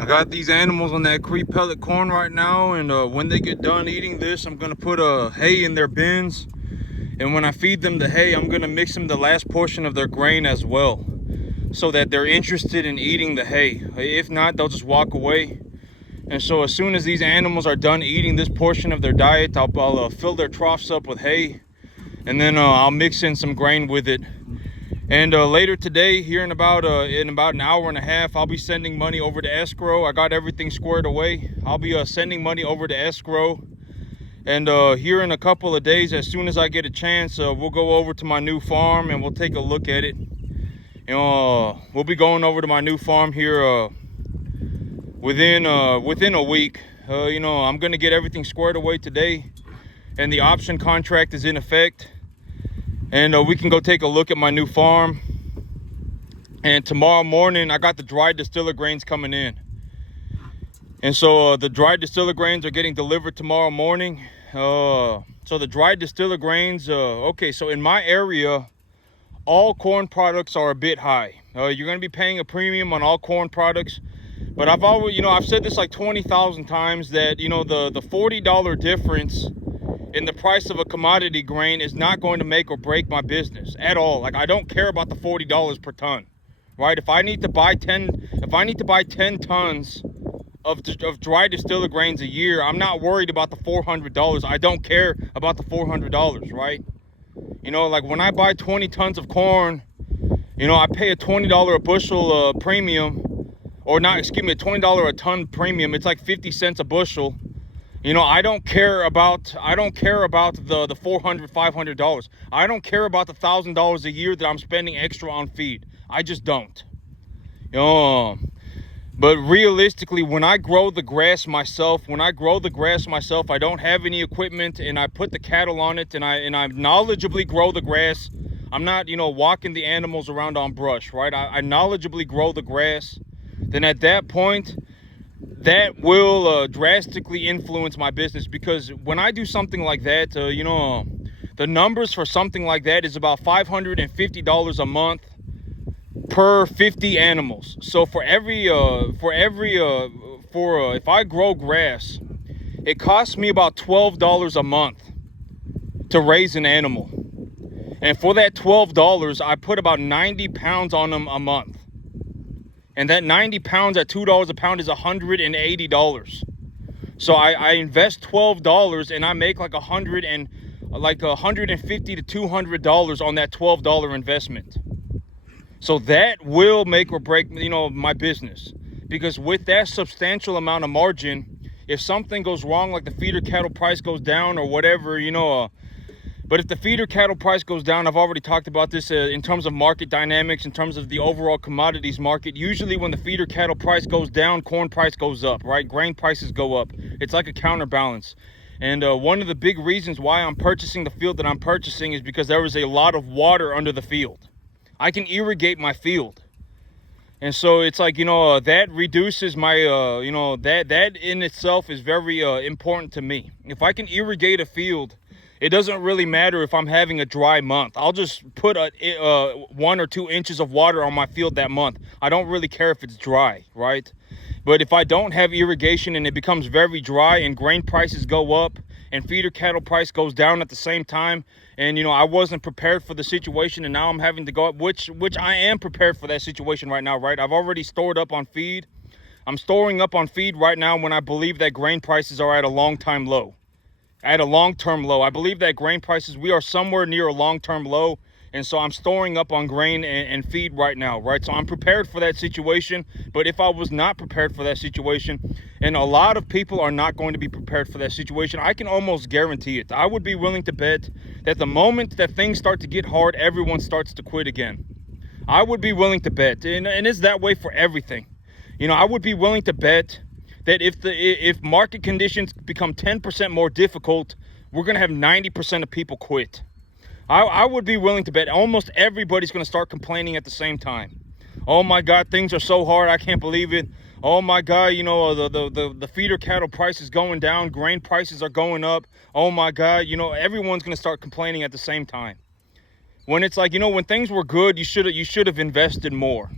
I got these animals on that creep pellet corn right now, and when they get done eating this, I'm gonna put hay in their bins. And when I feed them the hay, I'm gonna mix them the last portion of their grain as well, so that they're interested in eating the hay. If not, they'll just walk away. And so as soon as these animals are done eating this portion of their diet, I'll fill their troughs up with hay, and then I'll mix in some grain with it. And later today, here in about an hour and a half, I'll be sending money over to escrow. I got everything squared away. I'll be sending money over to escrow. And here in a couple of days, as soon as I get a chance, we'll go over to my new farm and we'll take a look at it. You know, we'll be going over to my new farm here within a week. You know, I'm gonna get everything squared away today, and the option contract is in effect. And we can go take a look at my new farm. And tomorrow morning, I got the dried distiller grains coming in. And so the dried distiller grains are getting delivered tomorrow morning. So the dried distiller grains, okay, so in my area, all corn products are a bit high. You're gonna be paying a premium on all corn products. But I've always, you know, I've said this like 20,000 times that, you know, the $40 difference in the price of a commodity grain is not going to make or break my business at all. Like, I don't care about the $40 per ton, right? If I need to buy 10 tons of dry distiller grains a year, I'm not worried about the $400. I don't care about the $400, right? You know, like when I buy 20 tons of corn, you know, I pay a $20 a bushel premium, or not, excuse me, a $20 a ton premium. It's like 50 cents a bushel. You know, I don't care about the $400, $500. I don't care about the $1,000 a year that I'm spending extra on feed. I just don't. You know, but realistically, when I grow the grass myself, I don't have any equipment, and I put the cattle on it, and I knowledgeably grow the grass. I'm not, you know, walking the animals around on brush, right? I knowledgeably grow the grass. Then at that point, that will drastically influence my business, because when I do something like that, you know, the numbers for something like that is about $550 a month per 50 animals. So for if I grow grass, it costs me about $12 a month to raise an animal. And for that $12, I put about 90 pounds on them a month. And that 90 pounds at $2 a pound is $180. So I invest $12 and I make like $150 to $200 on that $12 investment. So that will make or break, you know, my business. Because with that substantial amount of margin, if something goes wrong, like the feeder cattle price goes down or whatever, you know, but if the feeder cattle price goes down, I've already talked about this in terms of market dynamics, in terms of the overall commodities market. Usually when the feeder cattle price goes down, corn price goes up, right? Grain prices go up. It's like a counterbalance. And one of the big reasons why I'm purchasing the field that I'm purchasing is because there is a lot of water under the field. I can irrigate my field. And so it's like, you know, that reduces my, you know, that in itself is very important to me. If I can irrigate a field, it doesn't really matter if I'm having a dry month. I'll just put 1 or 2 inches of water on my field that month. I don't really care if it's dry, right? But if I don't have irrigation and it becomes very dry and grain prices go up and feeder cattle price goes down at the same time, and, you know, I wasn't prepared for the situation, and now I'm having to go up, which I am prepared for that situation right now, right? I've already stored up on feed. I'm storing up on feed right now when I believe that grain prices are at a long-term low. I believe that grain prices, we are somewhere near a long-term low. And so I'm storing up on grain and feed right now, right? So I'm prepared for that situation. But if I was not prepared for that situation, and a lot of people are not going to be prepared for that situation, I can almost guarantee it. I would be willing to bet that the moment that things start to get hard, everyone starts to quit again. I would be willing to bet, and it's that way for everything. You know, I would be willing to bet that if market conditions become 10% more difficult, we're going to have 90% of people quit. I would be willing to bet almost everybody's going to start complaining at the same time. Oh my God, things are so hard, I can't believe it. Oh my God, you know, the feeder cattle price is going down, grain prices are going up. Oh my God, you know, everyone's going to start complaining at the same time. When it's like, you know, when things were good, you should have invested more.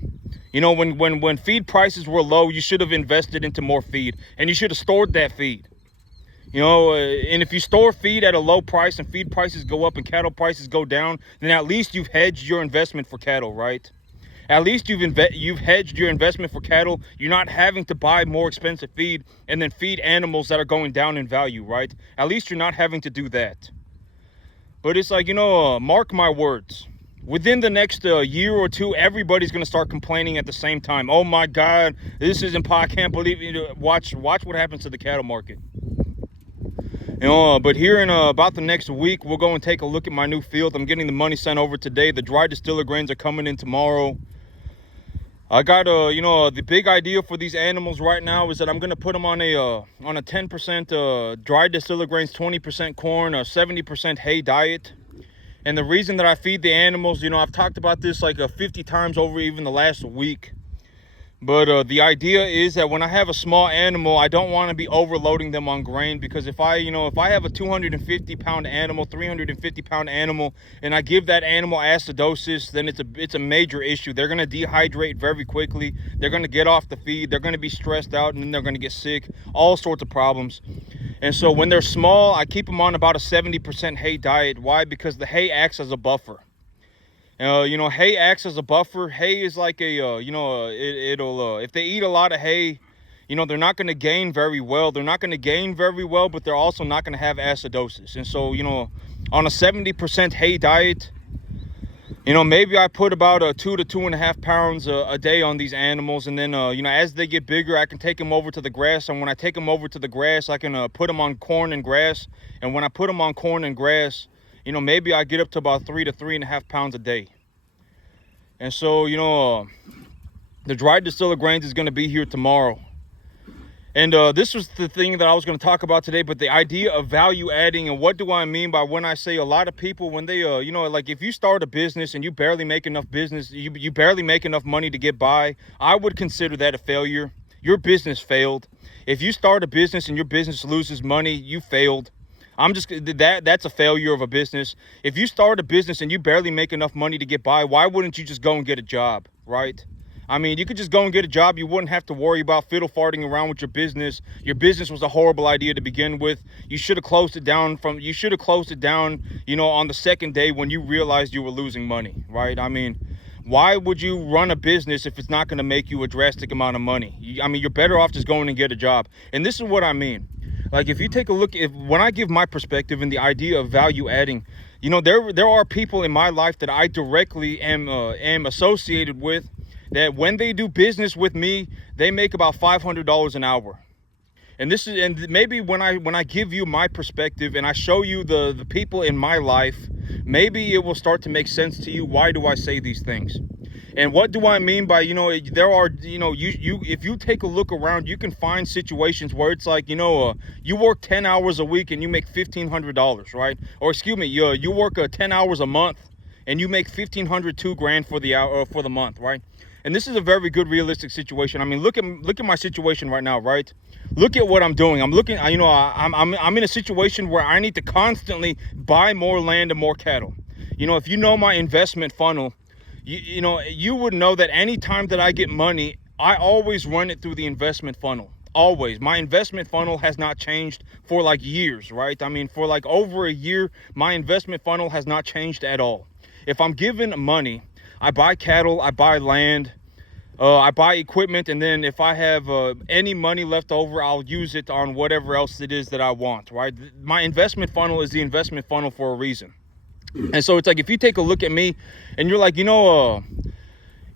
You know, when feed prices were low, you should have invested into more feed, and you should have stored that feed. You know, and if you store feed at a low price and feed prices go up and cattle prices go down, then at least you've hedged your investment for cattle, right? At least you've hedged your investment for cattle. You're not having to buy more expensive feed and then feed animals that are going down in value, right? At least you're not having to do that. But it's like, you know, mark my words. Within the next year or two, everybody's going to start complaining at the same time. Oh my God, this isn't, I can't believe it. Watch what happens to the cattle market. You know, but here in about the next week, we'll go and take a look at my new field. I'm getting the money sent over today. The dry distiller grains are coming in tomorrow. I got you know, the big idea for these animals right now is that I'm gonna put them on a 10% dry distiller grains, 20% corn, 70% hay diet. And the reason that I feed the animals, you know, I've talked about this like 50 times over even the last week. But the idea is that when I have a small animal, I don't want to be overloading them on grain, because if I have a 250-pound animal, 350-pound animal, and I give that animal acidosis, then it's a major issue. They're going to dehydrate very quickly. They're going to get off the feed. They're going to be stressed out, and then they're going to get sick. All sorts of problems. And so when they're small, I keep them on about a 70% hay diet. Why? Because the hay acts as a buffer. You know, hay acts as a buffer. Hay is like a, you know, it'll, if they eat a lot of hay, you know, they're not going to gain very well. They're not going to gain very well, but they're also not going to have acidosis. And so, you know, on a 70% hay diet, you know, maybe I put about 2 to 2.5 pounds a day on these animals. And then, you know, as they get bigger, I can take them over to the grass. And when I take them over to the grass, I can put them on corn and grass. And when I put them on corn and grass, you know, maybe I get up to about 3 to 3.5 pounds a day. And so, you know, the dry distiller grains is going to be here tomorrow. And this was the thing that I was going to talk about today, but the idea of value adding. And what do I mean by when I say a lot of people, when they, you know, like if you start a business and you barely make enough business, you barely make enough money to get by, I would consider that a failure. Your business failed. If you start a business and your business loses money, you failed. That's a failure of a business. If you start a business and you barely make enough money to get by, why wouldn't you just go and get a job, right? I mean, you could just go and get a job. You wouldn't have to worry about fiddle farting around with your business. Your business was a horrible idea to begin with. You should have closed it down you know, on the second day when you realized you were losing money, right? I mean, why would you run a business if it's not going to make you a drastic amount of money? I mean, you're better off just going and get a job. And this is what I mean. Like, if you take a look, when I give my perspective and the idea of value adding, you know, there are people in my life that I directly am associated with, that when they do business with me, they make about $500 an hour. And maybe when I give you my perspective and I show you the people in my life, maybe it will start to make sense to you. Why do I say these things? And what do I mean by, you know, there are, you know, if you take a look around, you can find situations where it's like, you know, you work 10 hours a week and you make $1,500, right? Or excuse me, you work 10 hours a month and you make $1,500, $2,000 for the hour, for the month, right? And this is a very good realistic situation. I mean, look at my situation right now, right? Look at what I'm doing. I'm looking, you know, I'm in a situation where I need to constantly buy more land and more cattle. You know, if you know my investment funnel, you know, you would know that anytime that I get money, I always run it through the investment funnel. Always. My investment funnel has not changed for like years, right? I mean, for like over a year, my investment funnel has not changed at all. If I'm given money, I buy cattle, I buy land, I buy equipment, and then if I have any money left over, I'll use it on whatever else it is that I want, right? My investment funnel is the investment funnel for a reason. And so it's like, if you take a look at me and you're like, you know,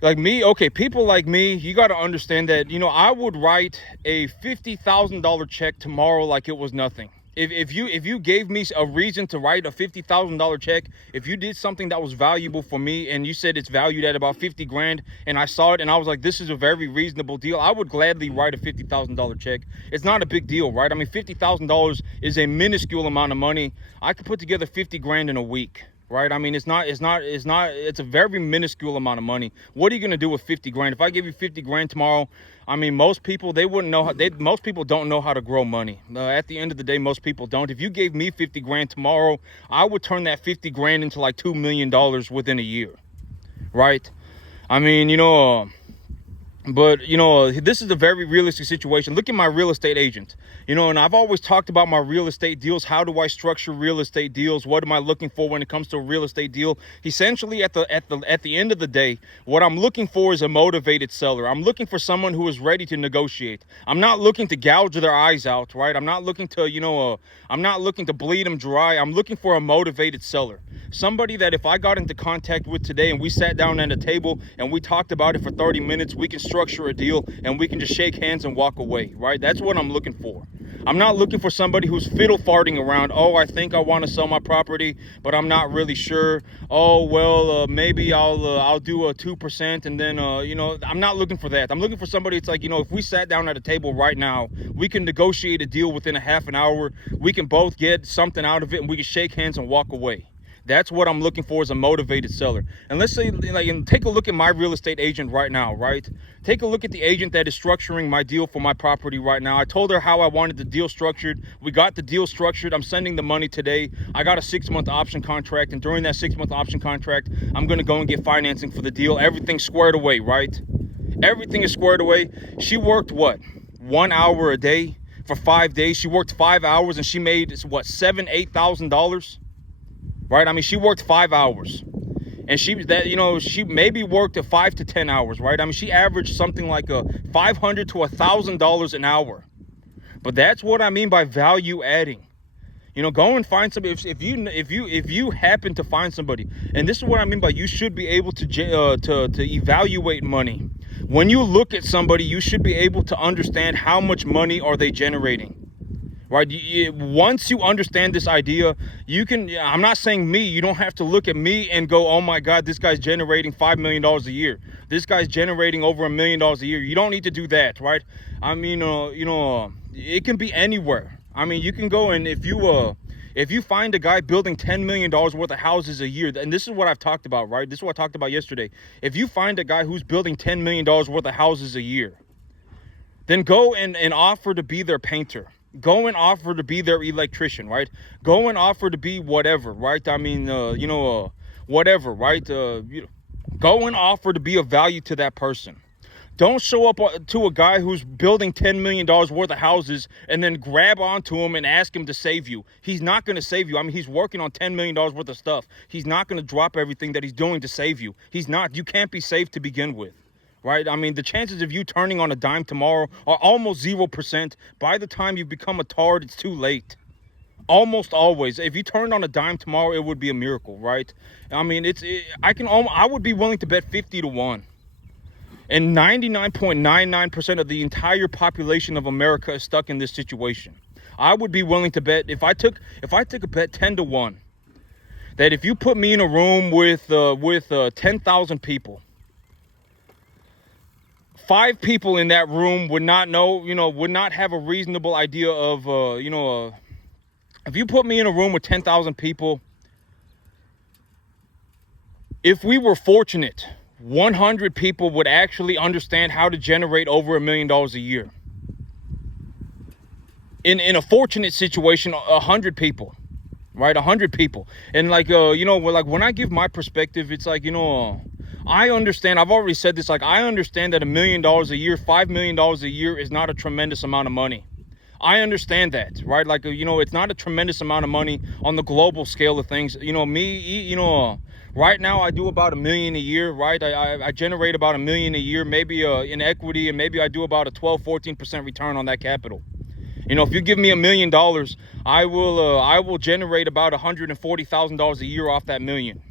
like me, okay, people like me, you got to understand that, you know, I would write a $50,000 check tomorrow like it was nothing. If you gave me a reason to write a $50,000 check, if you did something that was valuable for me and you said it's valued at about 50 grand and I saw it and I was like, this is a very reasonable deal, I would gladly write a $50,000 check. It's not a big deal, right? I mean, $50,000 is a minuscule amount of money. I could put together 50 grand in a week. Right? I mean, it's a very minuscule amount of money. What are you going to do with 50 grand? If I give you 50 grand tomorrow, I mean, most people, most people don't know how to grow money. At the end of the day, most people don't. If you gave me 50 grand tomorrow, I would turn that 50 grand into like $2 million within a year. Right? I mean, you know, But, this is a very realistic situation. Look at my real estate agent, and I've always talked about my real estate deals. How do I structure real estate deals? What am I looking for when it comes to a real estate deal? Essentially, at the end of the day, what I'm looking for is a motivated seller. I'm looking for someone who is ready to negotiate. I'm not looking to gouge their eyes out, right? I'm not looking to, I'm not looking to bleed them dry. I'm looking for a motivated seller. Somebody that if I got into contact with today and we sat down at a table and we talked about it for 30 minutes, we can structure a deal and we can just shake hands and walk away, right? That's what I'm looking for. I'm not looking for somebody who's fiddle farting around. Oh, I think I want to sell my property, but I'm not really sure. Oh, well, maybe I'll do a 2%, and then I'm not looking for that. I'm looking for somebody. It's like, if we sat down at a table right now, we can negotiate a deal within a half an hour. We can both get something out of it, and we can shake hands and walk away. That's what I'm looking for, is a motivated seller. And let's say, take a look at my real estate agent right now, right? Take a look at the agent that is structuring my deal for my property right now. I told her how I wanted the deal structured. We got the deal structured. I'm sending the money today. I got a 6-month option contract, and during that 6-month option contract, I'm gonna go and get financing for the deal. Everything's squared away, right? Everything is squared away. She worked, what, 1 hour a day for 5 days? She worked 5 hours and she made, what, $7,000-8,000? Right? I mean, she worked 5 hours, and she maybe worked 5 to 10 hours, right? I mean, she averaged something like $500 to $1,000 an hour. But that's what I mean by value adding. Go and find somebody. If you happen to find somebody, and this is what I mean by you should be able to evaluate money. When you look at somebody, you should be able to understand how much money are they generating. Right? Once you understand this idea, you can, I'm not saying me, you don't have to look at me and go, oh my God, this guy's generating $5 million a year. This guy's generating over $1 million a year. You don't need to do that, right? I mean, it can be anywhere. I mean, you can go, and if you find a guy building $10 million worth of houses a year, and this is what I've talked about, right? This is what I talked about yesterday. If you find a guy who's building $10 million worth of houses a year, then go and offer to be their painter. Go and offer to be their electrician, right? Go and offer to be whatever, right? I mean, whatever, right? Go and offer to be of value to that person. Don't show up to a guy who's building $10 million worth of houses and then grab onto him and ask him to save you. He's not going to save you. I mean, he's working on $10 million worth of stuff. He's not going to drop everything that he's doing to save you. He's not. You can't be saved to begin with. Right? I mean, the chances of you turning on a dime tomorrow are almost 0%. By the time you become a tard, it's too late. Almost always. If you turned on a dime tomorrow, it would be a miracle, right? I mean, I would be willing to bet 50 to 1. And 99.99% of the entire population of America is stuck in this situation. I would be willing to bet, if I took a bet 10 to 1, that if you put me in a room with 10,000 people, 5 people in that room would not know, would not have a reasonable idea of, if you put me in a room with 10,000 people, if we were fortunate, 100 people would actually understand how to generate over $1 million a year. In a fortunate situation, 100 people, right? 100 people. And like, when I give my perspective, it's like, I understand, I've already said this, like, I understand that $1 million a year, $5 million a year is not a tremendous amount of money. I understand that, right? Like, it's not a tremendous amount of money on the global scale of things. Right now I do about $1 million a year, right? I generate about $1 million a year, maybe in equity, and maybe I do about a 12-14% return on that capital. If you give me $1 million, I will generate about $140,000 a year off that million.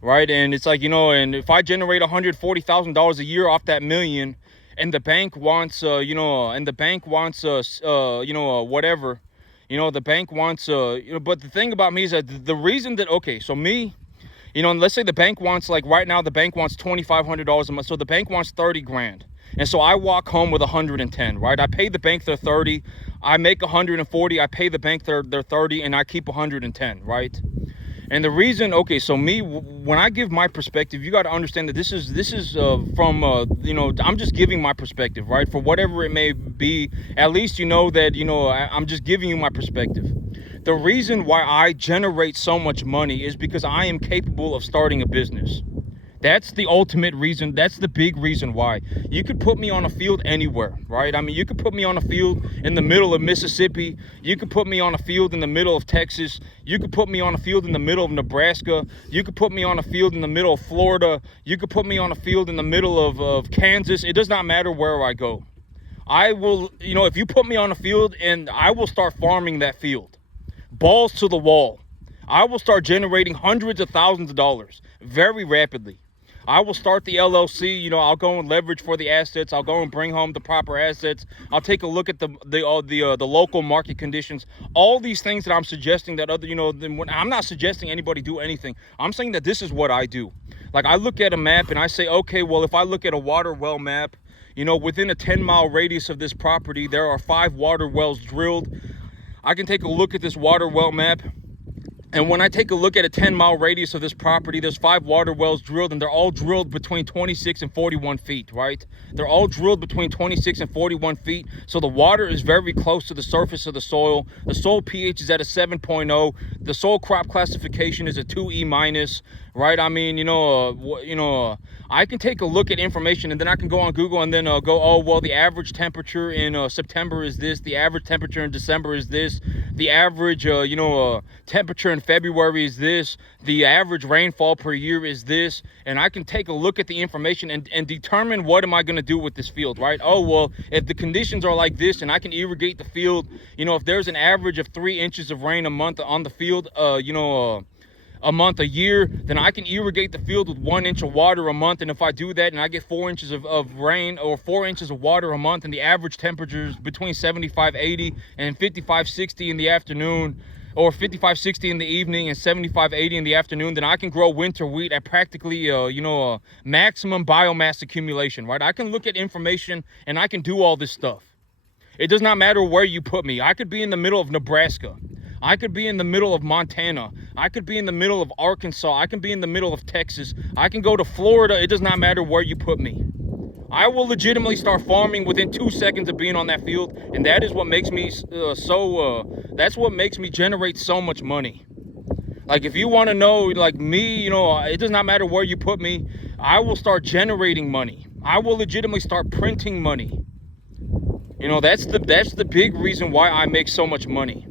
Right? And it's like, and if I generate $140,000 a year off that million, and the bank wants, whatever, the bank wants, but the thing about me is that the reason that, okay, so me, and let's say the bank wants, like right now, the bank wants $2,500 a month. So the bank wants 30 grand. And so I walk home with 110, right? I pay the bank their 30, I make 140, I pay the bank their 30, and I keep 110, right? And the reason, okay, so me, when I give my perspective, you got to understand that this is from, I'm just giving my perspective, right? For whatever it may be, at least that, I'm just giving you my perspective. The reason why I generate so much money is because I am capable of starting a business. That's the ultimate reason. That's the big reason why. You could put me on a field anywhere, right? I mean, you could put me on a field in the middle of Mississippi. You could put me on a field in the middle of Texas. You could put me on a field in the middle of Nebraska. You could put me on a field in the middle of Florida. You could put me on a field in the middle of Kansas. It does not matter where I go. I will, if you put me on a field, and I will start farming that field. Balls to the wall. I will start generating hundreds of thousands of dollars very rapidly. I will start the LLC. I'll go and leverage for the assets. I'll go and bring home the proper assets. I'll take a look at the local market conditions. All these things that I'm suggesting that I'm not suggesting anybody do anything. I'm saying that this is what I do. Like, I look at a map and I say, okay, well, if I look at a water well map, within a 10-mile radius of this property, there are 5 water wells drilled. I can take a look at this water well map. And when I take a look at a 10-mile radius of this property, there's 5 water wells drilled, and they're all drilled between 26 and 41 feet, right? They're all drilled between 26 and 41 feet. So the water is very close to the surface of the soil. The soil pH is at a 7.0. The soil crop classification is a 2E minus, right? I mean, I can take a look at information, and then I can go on Google and then go, oh, well, the average temperature in September is this. The average temperature in December is this. The average, temperature in February is this. The average rainfall per year is this. And I can take a look at the information and determine what am I going to do with this field, right? Oh, well, if the conditions are like this and I can irrigate the field, if there's an average of 3 inches of rain a month on the field, a month, a year, then I can irrigate the field with 1 inch of water a month. And if I do that and I get 4 inches of rain or 4 inches of water a month, and the average temperature is between 75, 80 and 55, 60 in the afternoon, or 55, 60 in the evening and 75, 80 in the afternoon, then I can grow winter wheat at practically, maximum biomass accumulation, right? I can look at information and I can do all this stuff. It does not matter where you put me. I could be in the middle of Nebraska. I could be in the middle of Montana. I could be in the middle of Arkansas. I can be in the middle of Texas. I can go to Florida. It does not matter where you put me. I will legitimately start farming within 2 seconds of being on that field. And that is what makes me that's what makes me generate so much money. Like, if you want to know, like me, it does not matter where you put me. I will start generating money. I will legitimately start printing money. That's the big reason why I make so much money.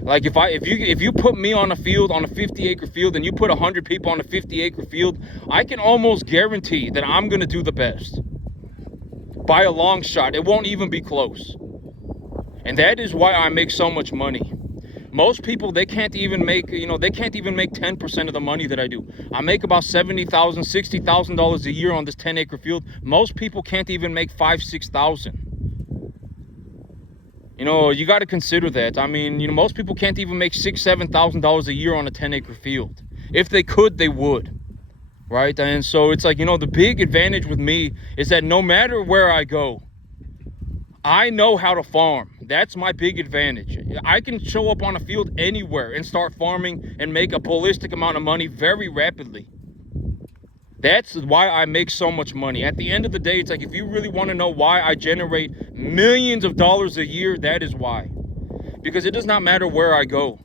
Like, if you put me on a field, on a 50-acre field, and you put 100 people on a 50-acre field, I can almost guarantee that I'm going to do the best. By a long shot. It won't even be close. And that is why I make so much money. Most people, they can't even make 10% of the money that I do. I make about $70,000, $60,000 a year on this 10-acre field. Most people can't even make $5,000, $6,000. You got to consider that. I mean, most people can't even make $6,000, $7,000 a year on a 10-acre field. If they could, they would, right? And so it's like, the big advantage with me is that no matter where I go, I know how to farm. That's my big advantage. I can show up on a field anywhere and start farming and make a ballistic amount of money very rapidly. That's why I make so much money. At the end of the day, it's like, if you really want to know why I generate millions of dollars a year, that is why. Because it does not matter where I go.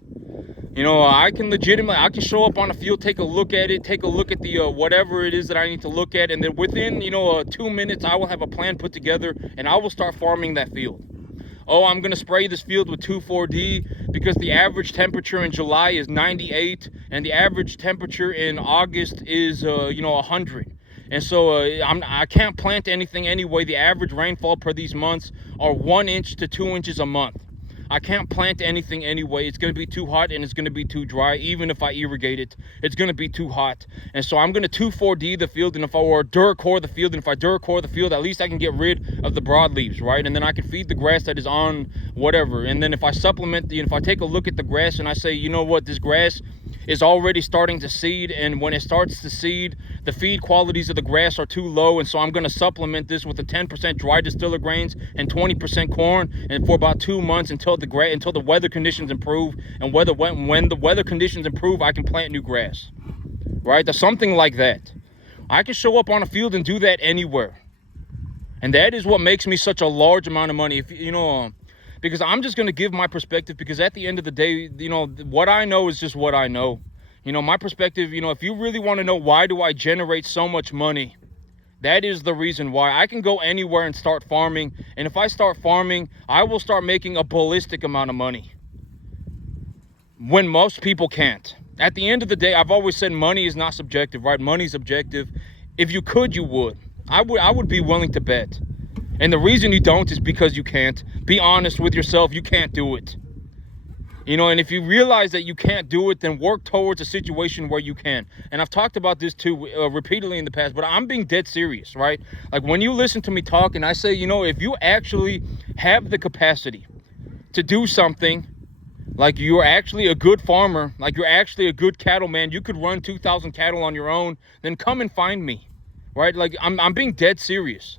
I can show up on a field, take a look at it, take a look at the whatever it is that I need to look at, and then within 2 minutes, I will have a plan put together, and I will start farming that field. Oh, I'm going to spray this field with 2,4-D because the average temperature in July is 98 and the average temperature in August is 100. And so I can't plant anything anyway. The average rainfall per these months are 1 inch to 2 inches a month. I can't plant anything anyway. It's going to be too hot and it's going to be too dry. Even if I irrigate it, it's going to be too hot. And so I'm going to 2,4-D the field, and or Duracore the field. And if I Duracore the field, at least I can get rid of the broadleaves, right? And then I can feed the grass that is on whatever. And then if I supplement, if I take a look at the grass and I say, you know what, this grass is already starting to seed, and when it starts to seed, the feed qualities of the grass are too low, and so I'm going to supplement this with a 10% dry distiller grains and 20% corn, and for about 2 months until the weather conditions improve. And when the weather conditions improve, I can plant new grass, right? There's something like that. I can show up on a field and do that anywhere, and that is what makes me such a large amount of money. Because I'm just going to give my perspective, because at the end of the day, what I know is just what I know. You know, my perspective, you know, if you really want to know why do I generate so much money, that is the reason why. I can go anywhere and start farming. And if I start farming, I will start making a ballistic amount of money when most people can't. At the end of the day, I've always said money is not subjective, right? Money's objective. If you could, you would. I would be willing to bet. And the reason you don't is because you can't. Be honest with yourself. You can't do it. You know, and if you realize that you can't do it, then work towards a situation where you can. And I've talked about this too repeatedly in the past, but I'm being dead serious, right? Like when you listen to me talk and I say, you know, if you actually have the capacity to do something, like you're actually a good farmer, like you're actually a good cattleman, you could run 2,000 cattle on your own, then come and find me, right? Like I'm being dead serious.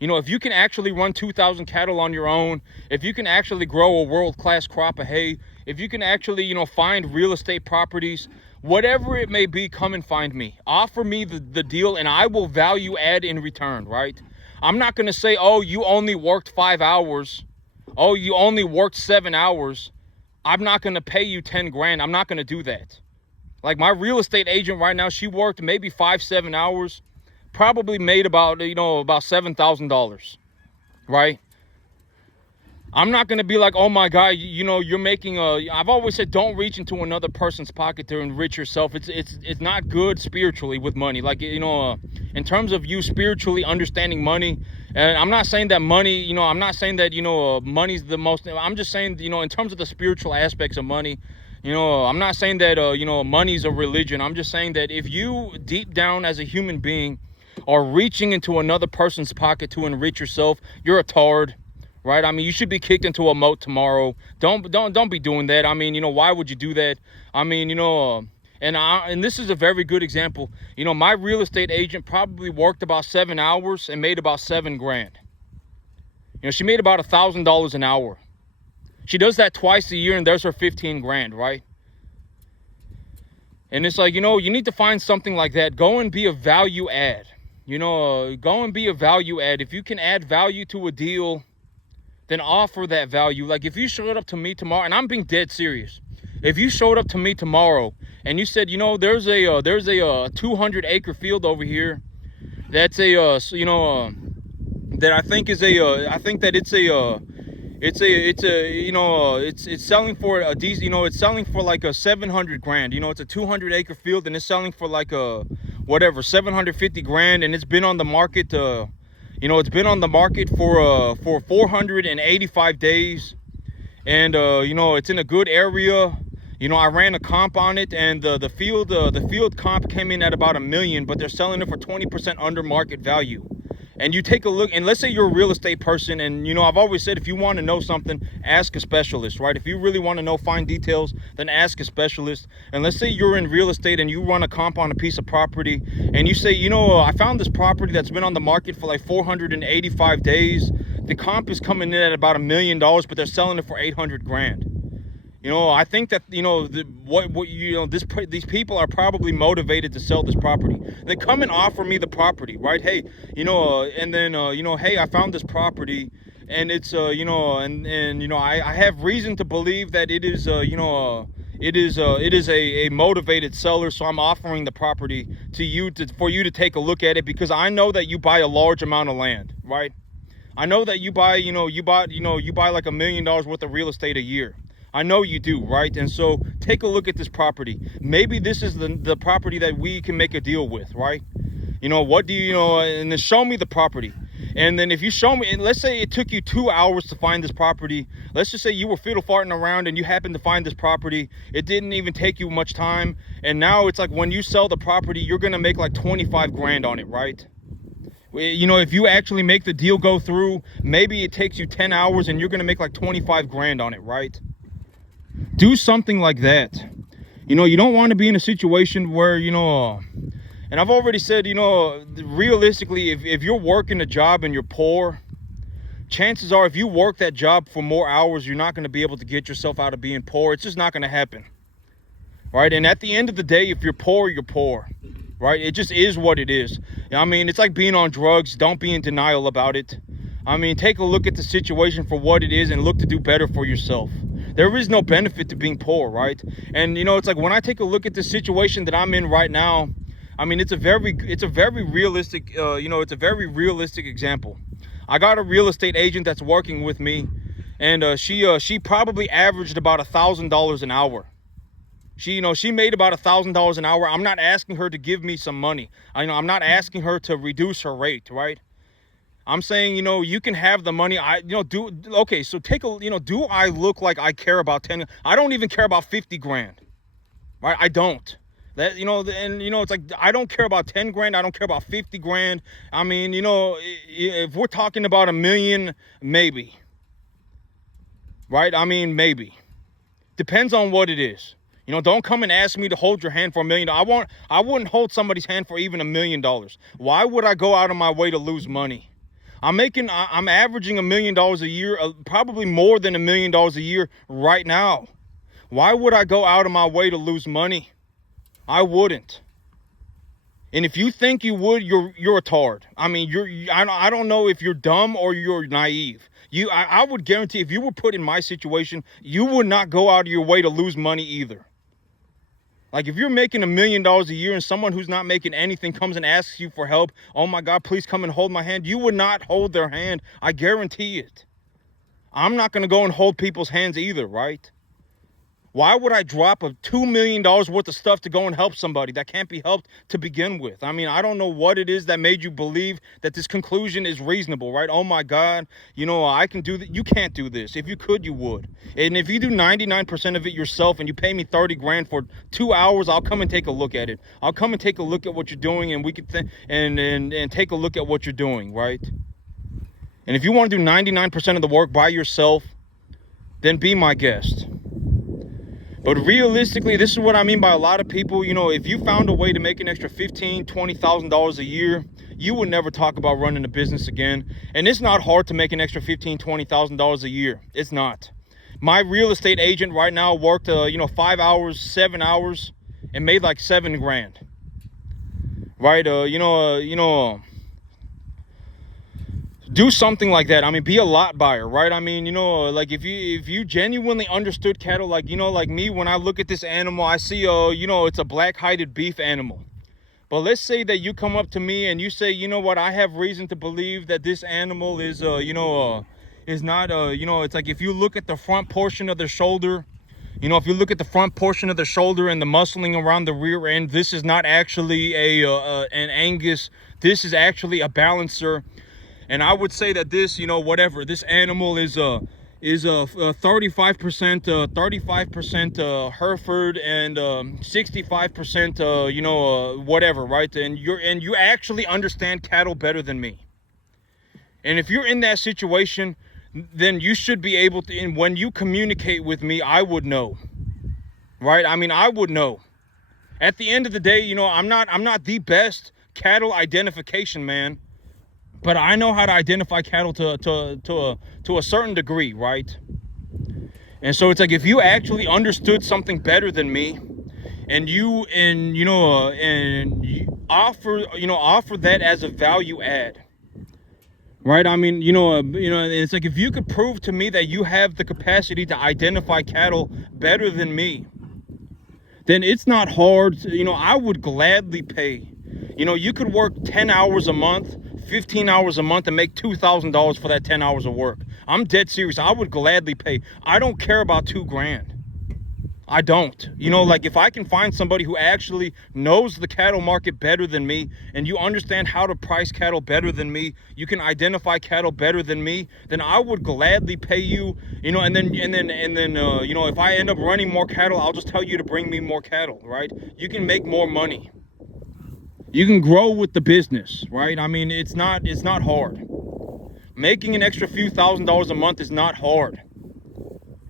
You know, if you can actually run 2,000 cattle on your own, if you can actually grow a world-class crop of hay, if you can actually, you know, find real estate properties, whatever it may be, come and find me. Offer me the deal and I will value add in return, right? I'm not going to say, oh, you only worked 5 hours. Oh, you only worked 7 hours. I'm not going to pay you 10 grand. I'm not going to do that. Like my real estate agent right now, she worked maybe 5-7 hours. Probably made about, you know, about $7,000, right? I'm not going to be like, oh my God, you know, you're making I've always said, don't reach into another person's pocket to enrich yourself. It's not good spiritually with money. Like, you know, in terms of you spiritually understanding money, and I'm not saying that money, you know, I'm not saying that, you know, money's the most, I'm just saying, you know, in terms of the spiritual aspects of money, you know, I'm not saying that, you know, money's a religion. I'm just saying that if you deep down as a human being or reaching into another person's pocket to enrich yourself, you're a tard, right? I mean, you should be kicked into a moat tomorrow. Don't be doing that. I mean, you know, why would you do that? I mean, you know, and this is a very good example. You know, my real estate agent probably worked about 7 hours and made about 7 grand. You know, she made about $1,000 an hour. She does that twice a year and there's her 15 grand, right? And it's like, you know, you need to find something like that. Go and be a value add. You know, go and be a value add. If you can add value to a deal, then offer that value. Like if you showed up to me tomorrow, and I'm being dead serious. If you showed up to me tomorrow and you said, you know, there's a 200-acre field over here that's a you know, that I think is I think that it's you know, it's selling for a decent, you know, it's selling for like a 700 grand. You know, it's a 200-acre field and it's selling for like a whatever 750 grand, and it's been on the market you know, it's been on the market for 485 days, and you know, it's in a good area. You know, I ran a comp on it, and the field comp came in at about $1 million, but they're selling it for 20% under market value. And you take a look, and let's say you're a real estate person, and you know, I've always said, if you want to know something, ask a specialist, right? If you really want to know fine details, then ask a specialist. And let's say you're in real estate and you run a comp on a piece of property, and you say, you know, I found this property that's been on the market for like 485 days. The comp is coming in at about $1 million, but they're selling it for 800 grand. You know, I think that, you know, these people are probably motivated to sell this property. They come and offer me the property, right? Hey, you know, and then, you know, hey, I found this property, and it's, you know, and you know, I have reason to believe that it is, you know, it is a motivated seller. So I'm offering the property to you for you to take a look at it, because I know that you buy a large amount of land, right? I know that you buy, you buy like $1 million worth of real estate a year. I know you do, right? And so take a look at this property. Maybe this is the property that we can make a deal with, right? You know, what do you know? And then show me the property. And then if you show me, and let's say it took you 2 hours to find this property. Let's just say you were fiddle farting around and you happened to find this property. It didn't even take you much time. And now it's like when you sell the property, you're going to make like 25 grand on it, right? You know, if you actually make the deal go through, maybe it takes you 10 hours and you're going to make like 25 grand on it, right? Do something like that. You know, you don't want to be in a situation where, you know, and I've already said, you know, realistically, if you're working a job and you're poor, chances are if you work that job for more hours, you're not going to be able to get yourself out of being poor. It's just not going to happen, right? And at the end of the day, if you're poor, you're poor, right? It just is what it is. I mean, it's like being on drugs. Don't be in denial about it. I mean, take a look at the situation for what it is and look to do better for yourself. There is no benefit to being poor, right? And you know, it's like when I take a look at the situation that I'm in right now, I mean, it's a very realistic, it's a very realistic example. I got a real estate agent that's working with me, and she probably averaged about $1,000 an hour. She made about $1,000 an hour. I'm not asking her to give me some money. I'm not asking her to reduce her rate, right? I'm saying, you can have the money. So do I look like I care about 10? I don't even care about 50 grand, right? I don't. It's like, I don't care about 10 grand. I don't care about 50 grand. I mean, if we're talking about $1 million, maybe, right? I mean, maybe. Depends on what it is. Don't come and ask me to hold your hand for $1 million. I wouldn't hold somebody's hand for even $1 million. Why would I go out of my way to lose money? I'm averaging $1 million a year, probably more than $1 million a year right now. Why would I go out of my way to lose money? I wouldn't. And if you think you would, you're a tard. I mean, I don't know if you're dumb or you're naive. I would guarantee if you were put in my situation, you would not go out of your way to lose money either. Like, if you're making $1 million a year and someone who's not making anything comes and asks you for help, oh my God, please come and hold my hand, you would not hold their hand. I guarantee it. I'm not going to go and hold people's hands either, right? Why would I drop a $2 million worth of stuff to go and help somebody that can't be helped to begin with? I mean, I don't know what it is that made you believe that this conclusion is reasonable, right? Oh my God, I can do that. You can't do this. If you could, you would. And if you do 99% of it yourself and you pay me 30 grand for 2 hours, I'll come and take a look at it. I'll come and take a look at what you're doing, and we could and take a look at what you're doing, right? And if you want to do 99% of the work by yourself, then be my guest. But realistically, this is what I mean by a lot of people. If you found a way to make an extra $15,000, $20,000 a year, you would never talk about running a business again. And it's not hard to make an extra $15,000, $20,000 a year. It's not. My real estate agent right now worked, 5 hours, 7 hours, and made like 7 grand. Right? Do something like that. I mean, be a lot buyer, right? I mean, like if you genuinely understood cattle, like me, when I look at this animal, I see, it's a black-hided beef animal. But let's say that you come up to me and you say, you know what, I have reason to believe that this animal is, is not, it's like if you look at the front portion of the shoulder, if you look at the front portion of the shoulder and the muscling around the rear end, this is not actually an Angus. This is actually a balancer. And I would say that this, this animal is a 35% Hereford and 65% whatever, right? And you actually understand cattle better than me. And if you're in that situation, then you should be able to, and when you communicate with me, I would know, right? I mean, I would know. At the end of the day, I'm not the best cattle identification man. But I know how to identify cattle to a certain degree, right? And so it's like if you actually understood something better than me, and you offer that as a value add, right? I mean, it's like if you could prove to me that you have the capacity to identify cattle better than me, then it's not hard. I would gladly pay. You could work 10 hours a month, 15 hours a month, and make $2,000 for that 10 hours of work. I'm dead serious. I would gladly pay. I don't care about 2 grand. I don't. Like if I can find somebody who actually knows the cattle market better than me, and you understand how to price cattle better than me, you can identify cattle better than me, then I would gladly pay you, and then if I end up running more cattle, I'll just tell you to bring me more cattle, right? You can make more money. You can grow with the business, right? I mean, it's not hard. Making an extra few $1,000s a month is not hard.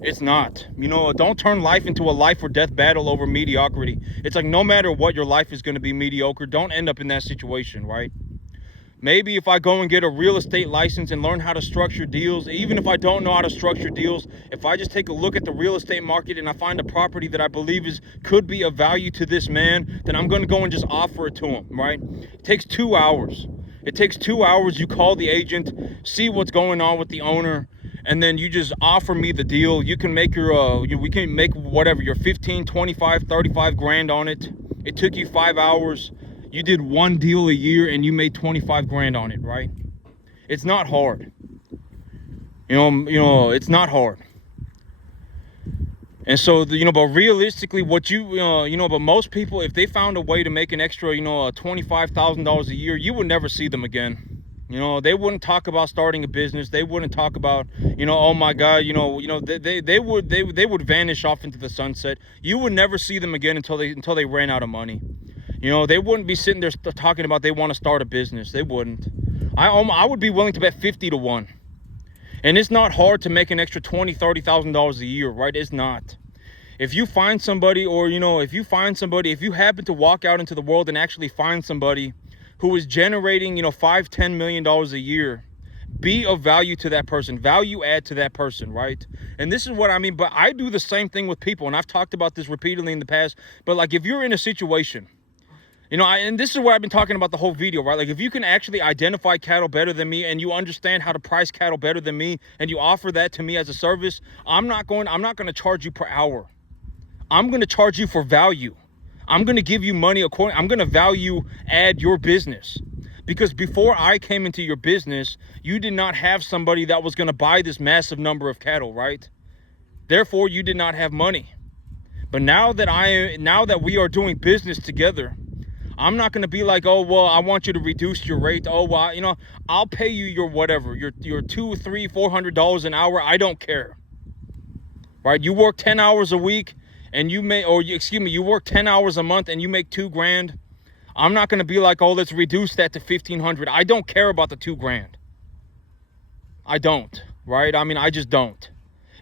It's not. Don't turn life into a life or death battle over mediocrity. It's like no matter what, your life is going to be mediocre. Don't end up in that situation, right? Maybe if I go and get a real estate license and learn how to structure deals, even if I don't know how to structure deals, if I just take a look at the real estate market and I find a property that I believe could be of value to this man, then I'm going to go and just offer it to him, right? It takes 2 hours. It takes 2 hours. You call the agent, see what's going on with the owner, and then you just offer me the deal. You can make your we can make whatever, your 15, 25, 35 grand on it. It took you 5 hours. You did one deal a year and you made 25 grand on it, right? It's not hard. It's not hard. And so, but realistically, but most people, if they found a way to make an extra, $25,000 a year, you would never see them again. They wouldn't talk about starting a business. They wouldn't talk about, oh my God, they would vanish off into the sunset. You would never see them again until they ran out of money. They wouldn't be sitting there talking about they want to start a business. They wouldn't. I would be willing to bet 50 to 1. And it's not hard to make an extra $20,000, $30,000 a year, right? It's not. If you find somebody, or, if you happen to walk out into the world and actually find somebody who is generating, $5, $10 million a year, be of value to that person, value add to that person, right? And this is what I mean, but I do the same thing with people. And I've talked about this repeatedly in the past, but like if you're in a situation, and this is what I've been talking about the whole video, right? Like if you can actually identify cattle better than me, and you understand how to price cattle better than me, and you offer that to me as a service, I'm not going to charge you per hour. I'm going to charge you for value. I'm going to give you money I'm going to value add your business. Because before I came into your business, you did not have somebody that was going to buy this massive number of cattle, right? Therefore, you did not have money. But now that we are doing business together, I'm not going to be like, oh, well, I want you to reduce your rate. Oh, well, I'll pay you your whatever, your $200, $300, $400 an hour. I don't care. Right? You work 10 hours a week and you work 10 hours a month and you make $2 grand. I'm not going to be like, oh, let's reduce that to 1,500. I don't care about the $2 grand. I don't, right? I just don't.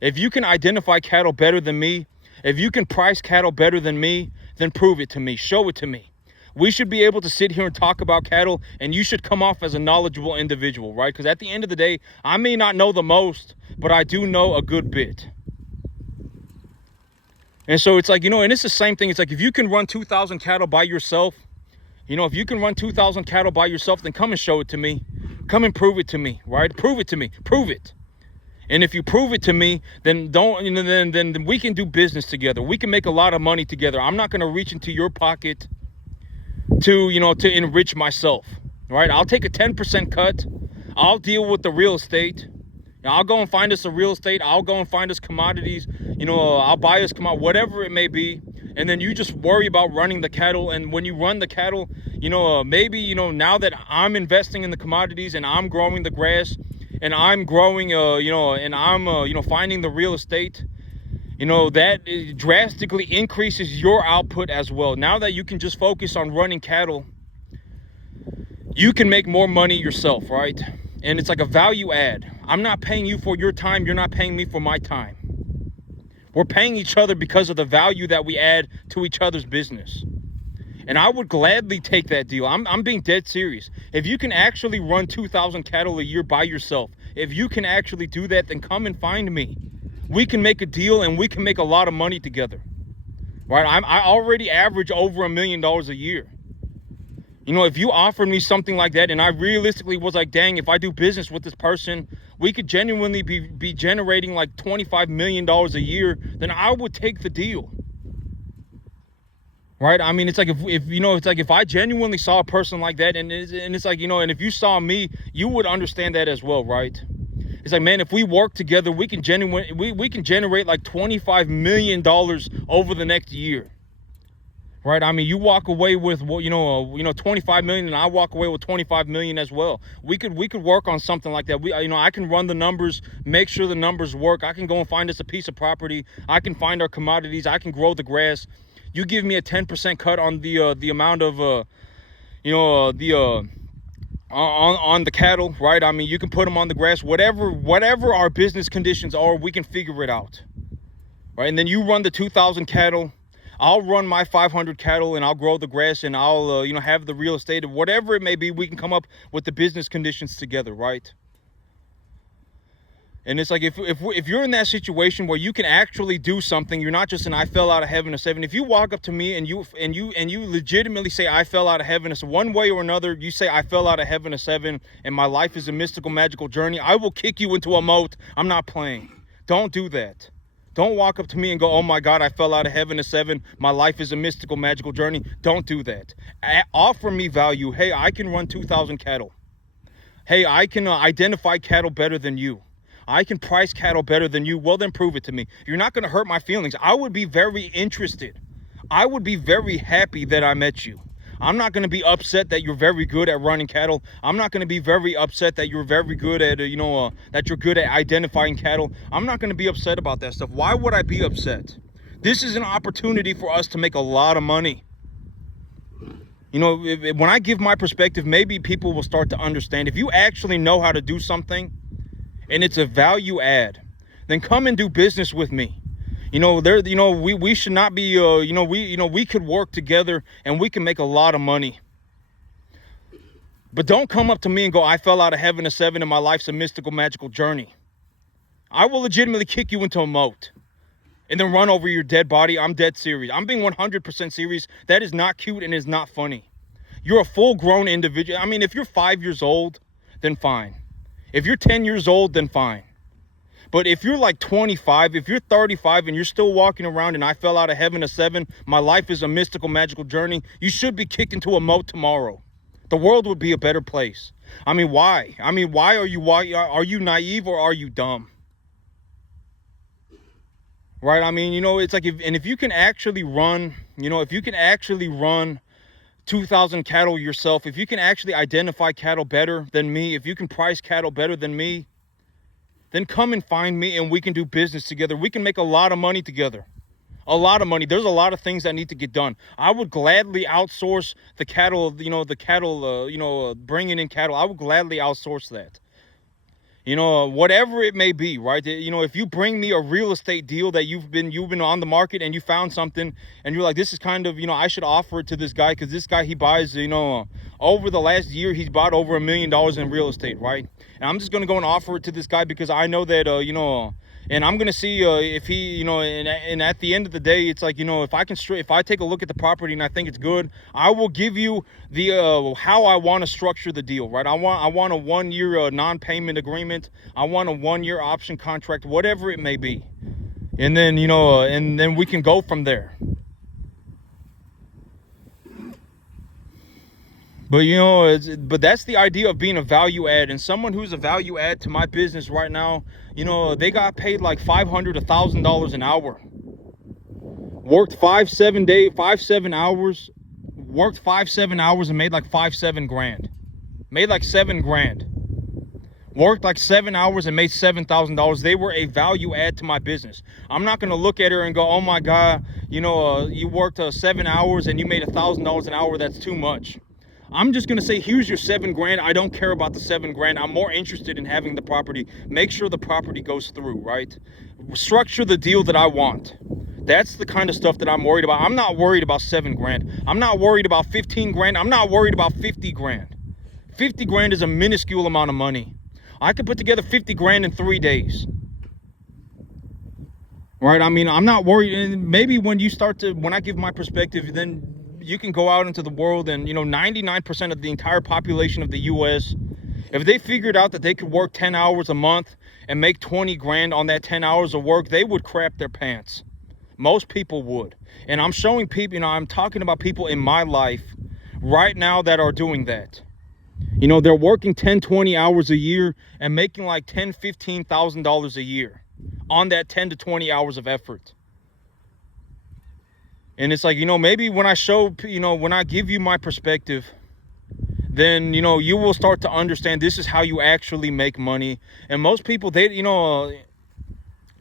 If you can identify cattle better than me, if you can price cattle better than me, then prove it to me. Show it to me. We should be able to sit here and talk about cattle, and you should come off as a knowledgeable individual, right? Because at the end of the day, I may not know the most, but I do know a good bit. And so it's like, and it's the same thing. It's like if you can run 2,000 cattle by yourself, if you can run 2,000 cattle by yourself, then come and show it to me. Come and prove it to me, right? Prove it to me. Prove it. And if you prove it to me, then then we can do business together. We can make a lot of money together. I'm not going to reach into your pocket to enrich myself, right? I'll take a 10% cut. I'll deal with the real estate. I'll go and find us a real estate. I'll go and find us commodities. I'll buy us whatever it may be. And then you just worry about running the cattle. And when you run the cattle, maybe, now that I'm investing in the commodities and I'm growing the grass and I'm growing, and I'm, finding the real estate, that drastically increases your output as well. Now that you can just focus on running cattle, you can make more money yourself, right? And it's like a value add. I'm not paying you for your time. You're not paying me for my time. We're paying each other because of the value that we add to each other's business. And I would gladly take that deal. I'm being dead serious. If you can actually run 2,000 cattle a year by yourself, if you can actually do that, then come and find me. We can make a deal and we can make a lot of money together, right? I already average over $1 million a year. If you offered me something like that and I realistically was like, dang, if I do business with this person, we could genuinely be generating like $25 million a year, then I would take the deal, right? It's like if I genuinely saw a person like that, and it's like, and if you saw me, you would understand that as well, right? It's like, man, if we work together, we can generate like $25 million over the next year, right? You walk away with 25 million, and I walk away with 25 million as well. We could work on something like that. I can run the numbers, make sure the numbers work. I can go and find us a piece of property. I can find our commodities. I can grow the grass. You give me a 10% cut on the amount of on the cattle, right? You can put them on the grass, whatever our business conditions are, we can figure it out, right? And then you run the 2,000 cattle, I'll run my 500 cattle, and I'll grow the grass, and I'll have the real estate, or whatever it may be. We can come up with the business conditions together, right? And it's like, if you're in that situation where you can actually do something, you're not just an I fell out of heaven a 7. If you walk up to me and you legitimately say I fell out of heaven a one way or another, you say I fell out of heaven a 7 and my life is a mystical magical journey, I will kick you into a moat. I'm not playing. Don't do that. Don't walk up to me and go, oh my God, I fell out of heaven a 7. My life is a mystical magical journey. Don't do that. Offer me value. Hey, I can run 2,000 cattle. Hey, I can identify cattle better than you. I can price cattle better than you. Well, then prove it to me. You're not going to hurt my feelings. I would be very interested. I would be very happy that I met you. I'm not going to be upset that you're very good at running cattle. I'm not going to be very upset that you're very good at, that you're good at identifying cattle. I'm not going to be upset about that stuff. Why would I be upset? This is an opportunity for us to make a lot of money. You know, when I give my perspective, maybe people will start to understand. If you actually know how to do something, and it's a value add, then come and do business with me. You know, we should not be, we could work together and we can make a lot of money. But don't come up to me and go, I fell out of heaven a 7 and my life's a mystical, magical journey. I will legitimately kick you into a moat and then run over your dead body. I'm dead serious. I'm being 100% serious. That is not cute and is not funny. You're a full-grown individual. I mean, if you're 5 years old, then fine. If you're 10 years old, then fine. But if you're like 25, if you're 35 and you're still walking around and I fell out of heaven a 7, my life is a mystical, magical journey, you should be kicked into a moat tomorrow. The world would be a better place. I mean, why? Why are you naive or are you dumb? Right? I mean, it's like, if you can actually run, if you can actually run 2,000 cattle yourself, if you can actually identify cattle better than me, if you can price cattle better than me, then come and find me and we can do business together. We can make a lot of money together. A lot of money. There's a lot of things that need to get done. I would gladly outsource the cattle, bringing in cattle. I would gladly outsource that. Whatever it may be, right? If you bring me a real estate deal that you've been on the market and you found something and you're like, this is kind of, I should offer it to this guy because this guy, he buys, over the last year, he's bought over $1 million in real estate, right? And I'm just going to go and offer it to this guy because I know that, and I'm going to see if he, and at the end of the day, it's like, if I take a look at the property and I think it's good, I will give you the, how I want to structure the deal, right? I want a 1-year non-payment agreement. I want a 1-year option contract, whatever it may be. And then, and then we can go from there. But, but that's the idea of being a value add. And someone who's a value add to my business right now, they got paid like $500, $1,000 an hour. Worked 5-7 hours. Worked 5-7 hours and made like 5-7 grand. Made like 7 grand. Worked like 7 hours and made $7,000. They were a value add to my business. I'm not going to look at her and go, oh my God, you worked 7 hours and you made $1,000 an hour. That's too much. I'm just going to say, here's your 7 grand. I don't care about the 7 grand. I'm more interested in having the property. Make sure the property goes through, right? Structure the deal that I want. That's the kind of stuff that I'm worried about. I'm not worried about 7 grand. I'm not worried about 15 grand. I'm not worried about 50 grand. 50 grand is a minuscule amount of money. I could put together 50 grand in 3 days. Right? I mean, I'm not worried. And maybe when I give my perspective, then you can go out into the world and, 99% of the entire population of the U.S., if they figured out that they could work 10 hours a month and make 20 grand on that 10 hours of work, they would crap their pants. Most people would. And I'm showing people, I'm talking about people in my life right now that are doing that. They're working 10, 20 hours a year and making like $10,000, $15,000 a year on that 10 to 20 hours of effort. And it's like, maybe when I give you my perspective, then, you will start to understand this is how you actually make money. And most people,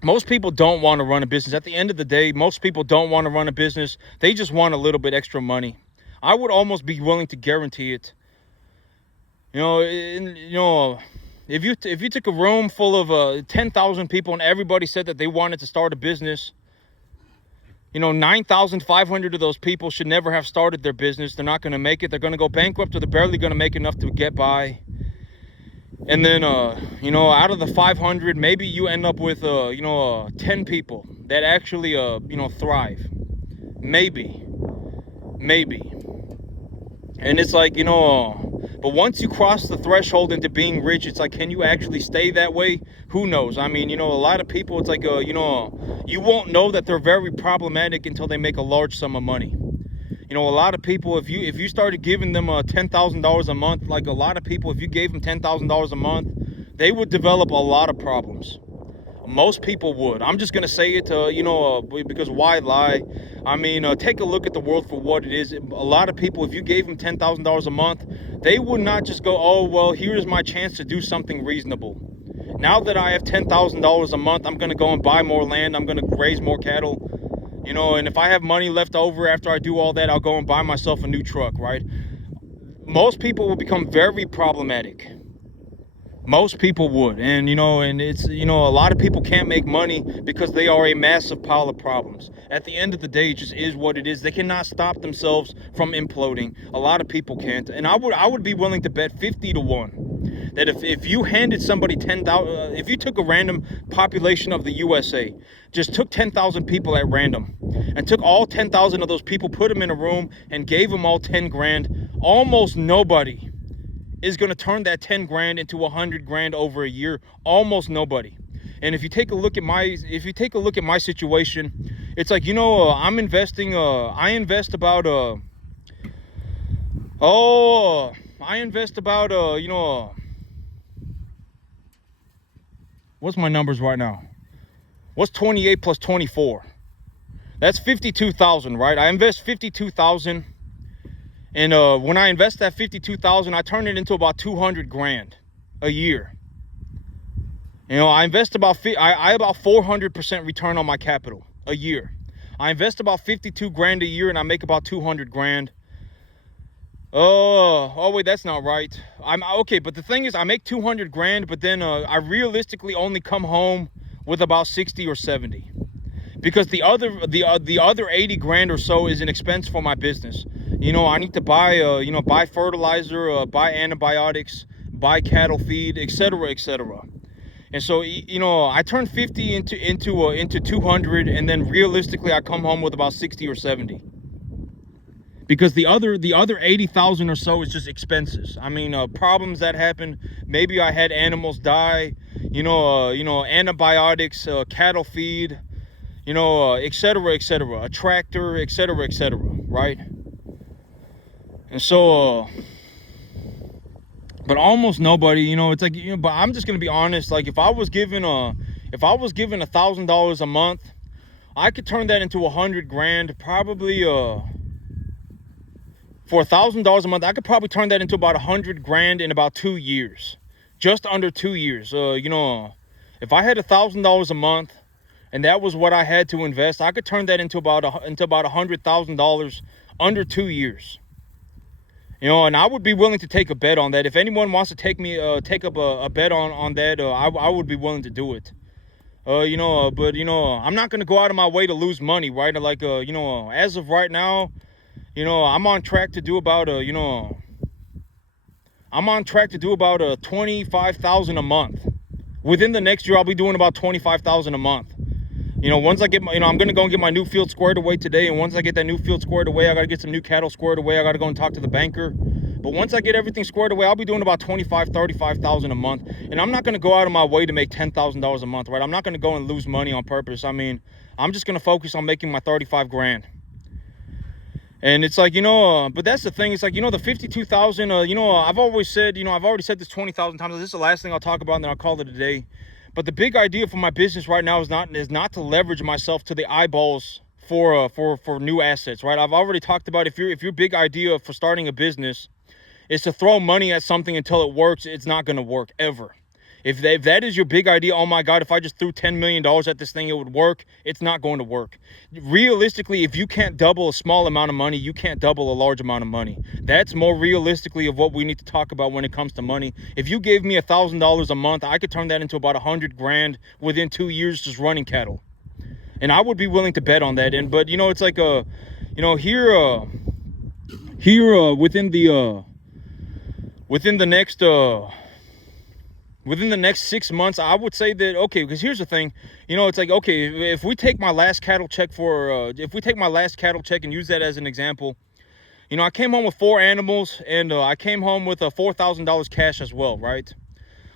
most people don't want to run a business. At the end of the day, most people don't want to run a business. They just want a little bit extra money. I would almost be willing to guarantee it. If you took a room full of 10,000 people and everybody said that they wanted to start a business, 9,500 of those people should never have started their business. They're not going to make it. They're going to go bankrupt or they're barely going to make enough to get by. And then, you know, out of the 500, maybe you end up with, you know, 10 people that actually, you know, thrive. Maybe. And it's like, you know, but once you cross the threshold into being rich, it's like, can you actually stay that way? Who knows? I mean, you know, a lot of people, it's like, you know, you won't know that they're very problematic until they make a large sum of money. You know, a lot of people, if you started giving them $10,000 a month, like a lot of people, if you gave them $10,000 a month, they would develop a lot of problems. Most people would. I'm just gonna say it, you know, because why lie? I mean, take a look at the world for what it is. A lot of people, if you gave them $10,000 a month, they would not just go, oh well, here's my chance to do something reasonable. Now that I have $10,000 a month, I'm gonna go and buy more land. I'm gonna raise more cattle. You know, and if I have money left over after I do all that, I'll go and buy myself a new truck, right? Most people will become very problematic. Most people would. And, you know, and it's, you know, a lot of people can't make money because they are a massive pile of problems. At the end of the day, it just is what it is. They cannot stop themselves from imploding. A lot of people can't. And I would be willing to bet 50 to 1 that if you handed somebody 10,000, if you took a random population of the USA, just took 10,000 people at random and took all 10,000 of those people, put them in a room and gave them all 10 grand, almost nobody is going to turn that 10 grand into 100 grand over a year. Almost nobody. And if you take a look at my situation, it's like, you know, I'm investing, I invest about, you know, what's my numbers right now? What's 28 plus 24? That's 52,000, right? I invest 52,000. And when I invest that 52,000, I turn it into about 200 grand a year. You know, I invest about I about 400% return on my capital a year. I invest about 52 grand a year and I make about 200 grand. Oh wait, that's not right. I'm okay, but the thing is, I make 200 grand, but then I realistically only come home with about 60 or 70. Because the other 80 grand or so is an expense for my business. You know, I need to buy you know, buy fertilizer, buy antibiotics, buy cattle feed, etc., etc. And so, you know, I turn 50 into 200, and then realistically I come home with about 60 or 70. Because the other 80,000 or so is just expenses. I mean, problems that happen. Maybe I had animals die, you know, antibiotics, cattle feed, you know, etc., etc., a tractor, etc., etc., right? And so, but almost nobody, you know, it's like, you know, but I'm just gonna be honest. Like, if I was given $1,000 a month, I could turn that into 100 grand, probably. For $1,000 a month, I could probably turn that into about 100 grand in about 2 years, just under 2 years. You know, if I had $1,000 a month, and that was what I had to invest, I could turn that into about $100,000 under 2 years. You know, and I would be willing to take a bet on that. If anyone wants to take up a bet on that, I would be willing to do it. You know, but you know, I'm not gonna go out of my way to lose money, right? Like, you know, as of right now, you know, I'm on track to do about you know, I'm on track to do about 25,000 a month. Within the next year, I'll be doing about 25,000 a month. You know, once I get my, you know, I'm gonna go and get my new field squared away today, and once I get that new field squared away, I gotta get some new cattle squared away. I gotta go and talk to the banker. But once I get everything squared away, I'll be doing about 35,000 a month. And I'm not gonna go out of my way to make $10,000 a month, right? I'm not gonna go and lose money on purpose. I mean, I'm just gonna focus on making my 35 grand. And it's like, you know, but that's the thing. It's like, you know, the 52,000, you know, I've always said, you know, I've already said this 20,000 times. This is the last thing I'll talk about, and then I'll call it a day. But the big idea for my business right now is not to leverage myself to the eyeballs for new assets, right? I've already talked about, if your big idea for starting a business is to throw money at something until it works, it's not going to work ever. If that is your big idea, oh my God, if I just threw $10 million at this thing, it would work. It's not going to work. Realistically, if you can't double a small amount of money, you can't double a large amount of money. That's more realistically of what we need to talk about when it comes to money. If you gave me $1,000 a month, I could turn that into about 100 grand within 2 years just running cattle. And I would be willing to bet on that. And but you know, it's like you know, here within the next within the next 6 months, I would say that, okay, because here's the thing, you know, it's like, okay, if we take my last cattle check and use that as an example, you know, I came home with 4 animals, and I came home with $4,000 cash as well, right?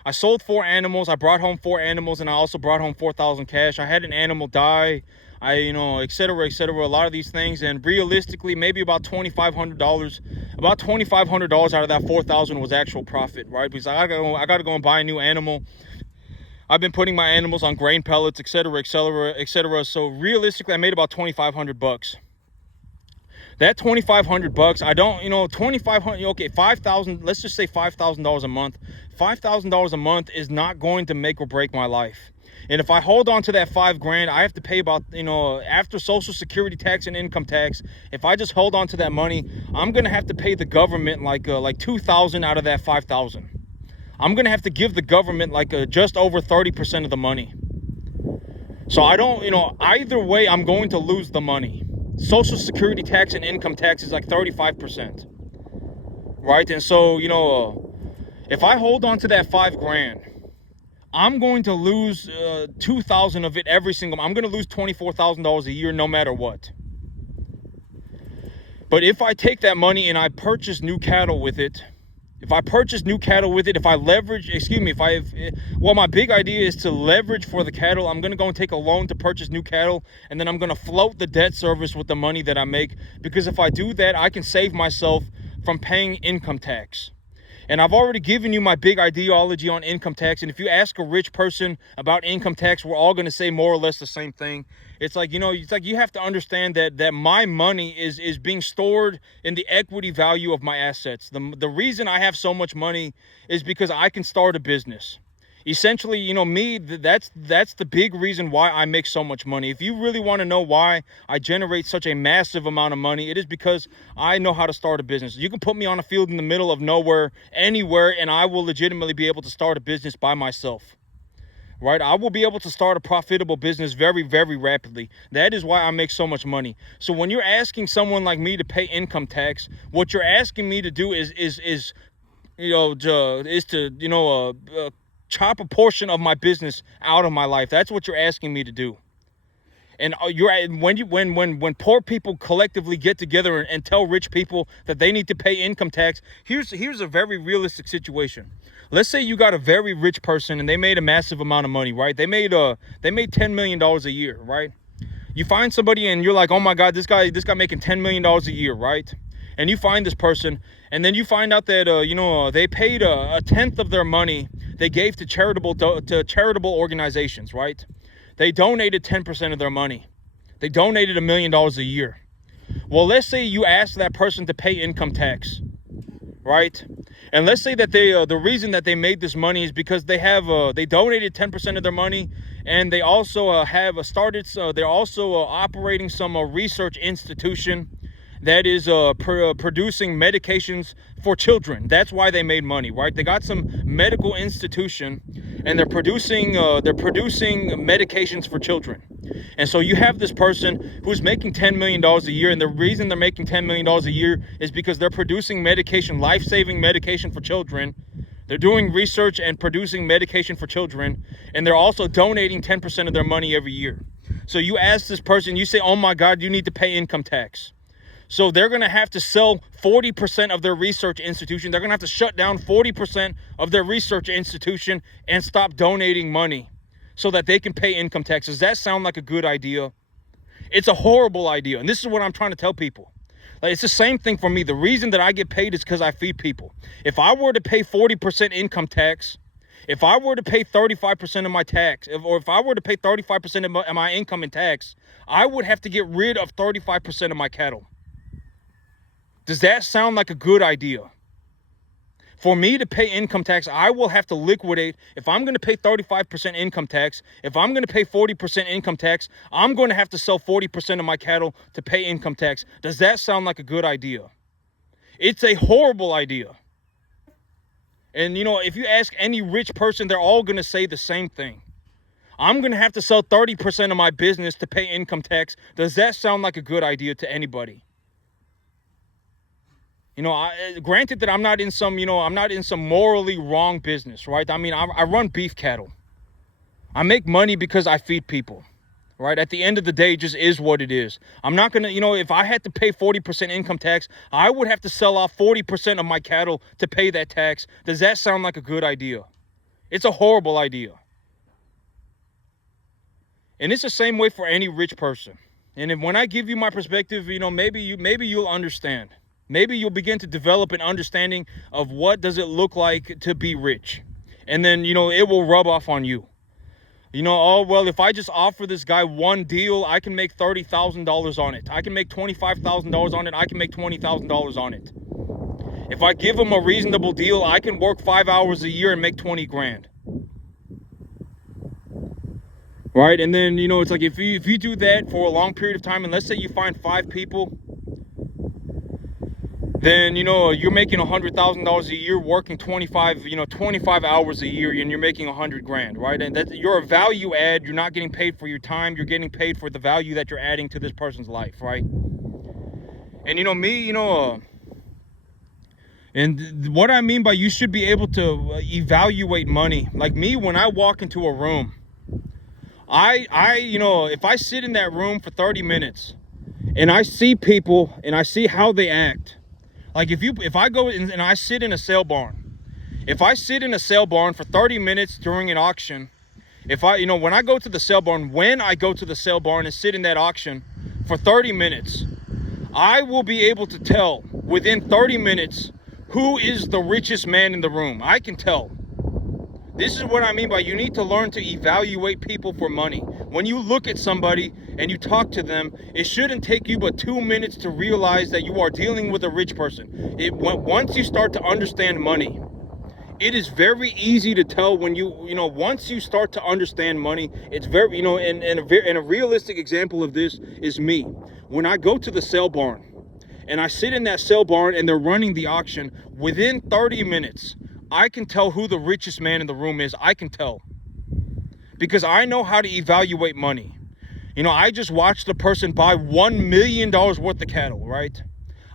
I sold 4 animals, I brought home 4 animals, and I also brought home 4,000 cash. I had an animal die, you know, etc., etc., a lot of these things, and realistically, maybe about $2,500, out of that 4,000 was actual profit, right? Because I gotta go and buy a new animal. I've been putting my animals on grain pellets, etc., etc., etc. So realistically, I made about $2,500. That $2,500, I don't, you know, 2,500, okay, 5,000, let's just say $5,000 a month. $5,000 a month is not going to make or break my life. And if I hold on to that $5,000, I have to pay about, you know, after Social Security tax and income tax, if I just hold on to that money, I'm going to have to pay the government like $2,000 out of that $5,000. I'm going to have to give the government like just over 30% of the money. So I don't, you know, either way, I'm going to lose the money. Social Security tax and income tax is like 35%, right? And so, you know, if I hold on to that $5,000, I'm going to lose 2,000 of it every single. I'm going to lose $24,000 a year, no matter what. But if I take that money and I purchase new cattle with it, if I leverage, well, my big idea is to leverage for the cattle. I'm going to go and take a loan to purchase new cattle, and then I'm going to float the debt service with the money that I make, because if I do that, I can save myself from paying income tax. And I've already given you my big ideology on income tax. And if you ask a rich person about income tax, we're all going to say more or less the same thing. It's like, you know, it's like you have to understand that my money is being stored in the equity value of my assets. The reason I have so much money is because I can start a business. Essentially, you know, that's the big reason why I make so much money. If you really want to know why I generate such a massive amount of money, it is because I know how to start a business. You can put me on a field in the middle of nowhere, anywhere, and I will legitimately be able to start a business by myself. Right? I will be able to start a profitable business very, very rapidly. That is why I make so much money. So when you're asking someone like me to pay income tax, what you're asking me to do is chop a portion of my business out of my life. That's what you're asking me to do. And when poor people collectively get together and tell rich people that they need to pay income tax, here's a very realistic situation. Let's say you got a very rich person and they made a massive amount of money, right? They made $10 million a year, right? You find somebody and you're like, oh my God, this guy making $10 million a year, right? And you find this person, and then you find out that they paid a tenth of their money they gave to charitable organizations, right? They donated 10% of their money. They donated $1 million a year. Well, let's say you ask that person to pay income tax, right? And let's say that the reason that they made this money is because they donated 10% of their money, and they also they're also operating some research institution that is producing medications for children. That's why they made money, right? They got some medical institution, and they're producing medications for children. And so you have this person who's making $10 million a year, and the reason they're making $10 million a year is because they're producing medication, life-saving medication for children. They're doing research and producing medication for children, and they're also donating 10% of their money every year. So you ask this person, you say, oh my God, you need to pay income tax. So they're going to have to sell 40% of their research institution. They're going to have to shut down 40% of their research institution and stop donating money so that they can pay income tax. Does that sound like a good idea? It's a horrible idea. And this is what I'm trying to tell people. Like, it's the same thing for me. The reason that I get paid is because I feed people. If I were to pay 40% income tax, if I were to pay 35% of my tax, or if I were to pay 35% of my income in tax, I would have to get rid of 35% of my cattle. Does that sound like a good idea? For me to pay income tax, I will have to liquidate. If I'm going to pay 35% income tax, if I'm going to pay 40% income tax, I'm going to have to sell 40% of my cattle to pay income tax. Does that sound like a good idea? It's a horrible idea. And, you know, if you ask any rich person, they're all going to say the same thing. I'm going to have to sell 30% of my business to pay income tax. Does that sound like a good idea to anybody? You know, granted that I'm not in some, I'm not in some morally wrong business, right? I mean, I run beef cattle. I make money because I feed people, right? At the end of the day, it just is what it is. I'm not going to, if I had to pay 40% income tax, I would have to sell off 40% of my cattle to pay that tax. Does that sound like a good idea? It's a horrible idea. And it's the same way for any rich person. And if, when I give you my perspective, maybe you'll understand. Maybe you'll begin to develop an understanding of what does it look like to be rich. And then, it will rub off on you. Oh, well, if I just offer this guy one deal, I can make $30,000 on it. I can make $25,000 on it. I can make $20,000 on it. If I give him a reasonable deal, I can work 5 hours a year and make 20 grand. Right? And then, it's like if you do that for a long period of time, and let's say you find 5 people, then, you're making $100,000 a year working 25 hours a year, and you're making 100 grand, right? And that you're a value add. You're not getting paid for your time. You're getting paid for the value that you're adding to this person's life, right? And, and what I mean by you should be able to evaluate money. Like me, when I walk into a room, if I sit in that room for 30 minutes and I see people and I see how they act, like if I go and I sit in a sale barn, if I sit in a sale barn for 30 minutes during an auction, when I go to the sale barn and sit in that auction for 30 minutes, I will be able to tell within 30 minutes who is the richest man in the room. I can tell. This is what I mean by you need to learn to evaluate people for money. When you look at somebody and you talk to them, it shouldn't take you but 2 minutes to realize that you are dealing with a rich person. Once you start to understand money, it is very easy to tell when once you start to understand money, it's very, and a realistic example of this is me. When I go to the sale barn and I sit in that sale barn and they're running the auction, within 30 minutes, I can tell who the richest man in the room is. I can tell. Because I know how to evaluate money. I just watched a person buy $1 million worth of cattle, right?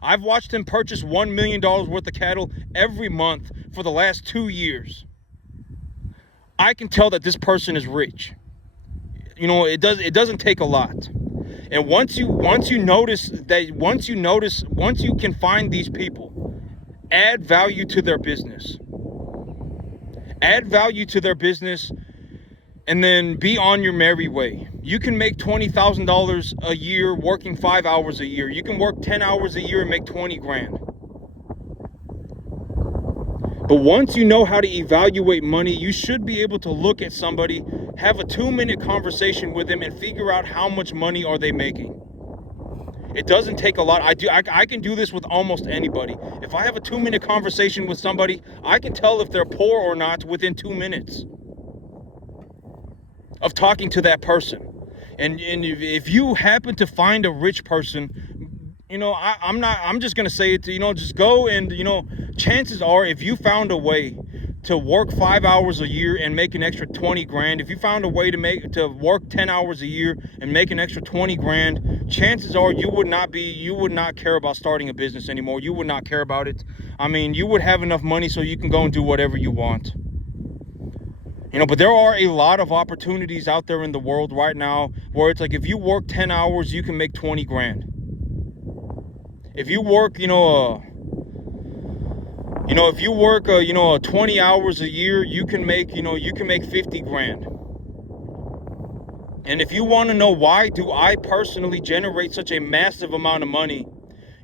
I've watched him purchase $1 million worth of cattle every month for the last 2 years. I can tell that this person is rich. It doesn't take a lot. And once you can find these people, add value to their business. Add value to their business, and then be on your merry way. You can make $20,000 a year working 5 hours a year. You can work 10 hours a year and make 20 grand. But once you know how to evaluate money, you should be able to look at somebody, have a 2-minute conversation with them, and figure out how much money are they making. It doesn't take a lot. I can do this with almost anybody. If I have a 2-minute conversation with somebody, I can tell if they're poor or not within 2 minutes of talking to that person. And if you happen to find a rich person, I'm just gonna say it. Just go and chances are, if you found a way to work 5 hours a year and make an extra 20 grand, if you found a way to work 10 hours a year and make an extra 20 grand, chances are you would not care about starting a business anymore. You would not care about it. I mean, you would have enough money so you can go and do whatever you want. But there are a lot of opportunities out there in the world right now where it's like if you work 10 hours, you can make 20 grand. If you work, if you work, 20 hours a year, you can make 50 grand. And if you want to know why do I personally generate such a massive amount of money,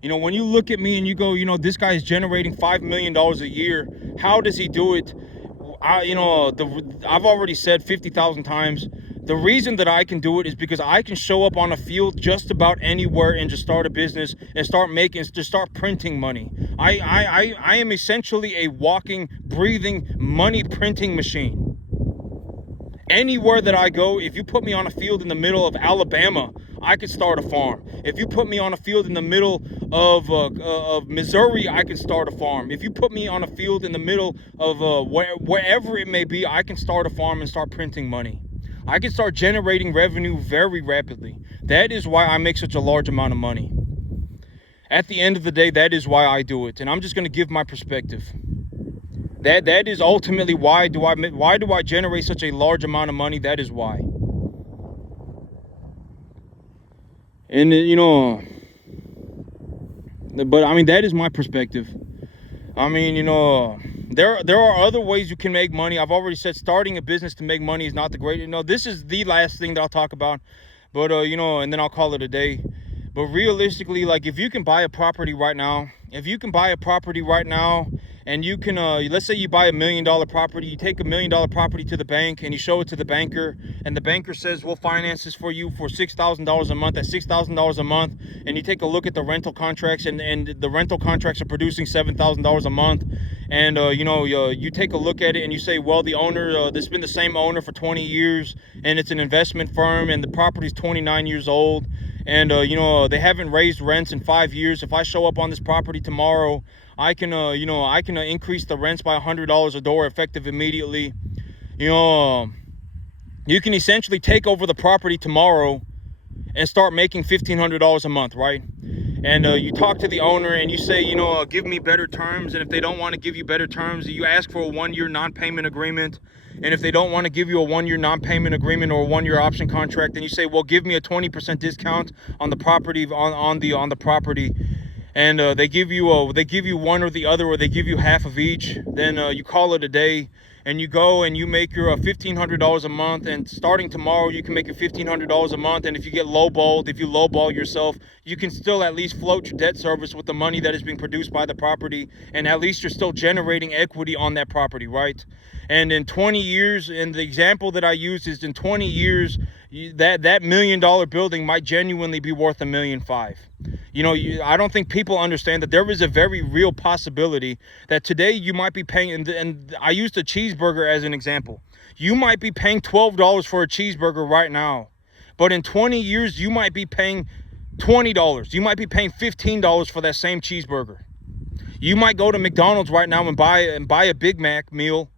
when you look at me and you go, this guy is generating $5 million a year, how does he do it? I've already said 50,000 times, the reason that I can do it is because I can show up on a field just about anywhere and just start a business and start printing money. I am essentially a walking, breathing money printing machine. Anywhere that I go, if you put me on a field in the middle of Alabama, I could start a farm. If you put me on a field in the middle of Missouri, I can start a farm. If you put me on a field in the middle of wherever it may be, I can start a farm and start printing money. I can start generating revenue very rapidly. That is why I make such a large amount of money. At the end of the day, that is why I do it, and I'm just going to give my perspective. That is ultimately why do I generate such a large amount of money. That is why. And but I mean, that is my perspective. I mean, there are other ways you can make money. I've already said starting a business to make money is not the great. This is the last thing that I'll talk about. But and then I'll call it a day. But realistically, like, if you can buy a property right now, and you can, let's say you buy $1 million property, you take $1 million property to the bank and you show it to the banker, and the banker says, we'll finance this for you for $6,000 a month. At $6,000 a month, and you take a look at the rental contracts, and the rental contracts are producing $7,000 a month, and you take a look at it and you say, well, the owner, this has been the same owner for 20 years, and it's an investment firm, and the property's 29 years old, and they haven't raised rents in 5 years. If I show up on this property tomorrow, I can increase the rents by $100 a door effective immediately. You can essentially take over the property tomorrow and start making $1,500 a month, right? And you talk to the owner and you say, give me better terms. And if they don't want to give you better terms, you ask for a 1-year non-payment agreement. And if they don't want to give you a 1-year non-payment agreement or a 1-year option contract, then you say, well, give me a 20% discount on the property, on the property. And they give you one or the other, or they give you half of each. Then you call it a day, and you go and you make your $1,500 a month. And starting tomorrow, you can make your $1,500 a month. And if you lowball yourself, you can still at least float your debt service with the money that is being produced by the property, and at least you're still generating equity on that property, right? And in 20 years, and the example that I used is in 20 years, that $1 million building might genuinely be worth $1.5 million. I don't think people understand that there is a very real possibility that today you might be paying, and I used a cheeseburger as an example. You might be paying $12 for a cheeseburger right now, but in 20 years, you might be paying $20. You might be paying $15 for that same cheeseburger. You might go to McDonald's right now and buy a Big Mac meal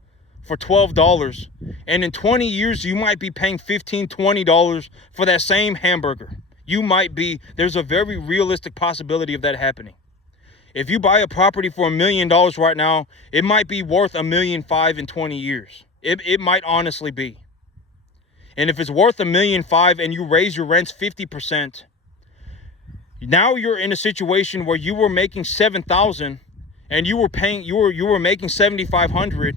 for $12, and in 20 years you might be paying $15, $20 for that same hamburger. There's a very realistic possibility of that happening. If you buy a property for $1 million right now, it might be worth $1.5 million in 20 years. It might honestly be. And if it's worth $1.5 million and you raise your rents 50%, now you're in a situation where you were making $7,000 and you were making $7,500,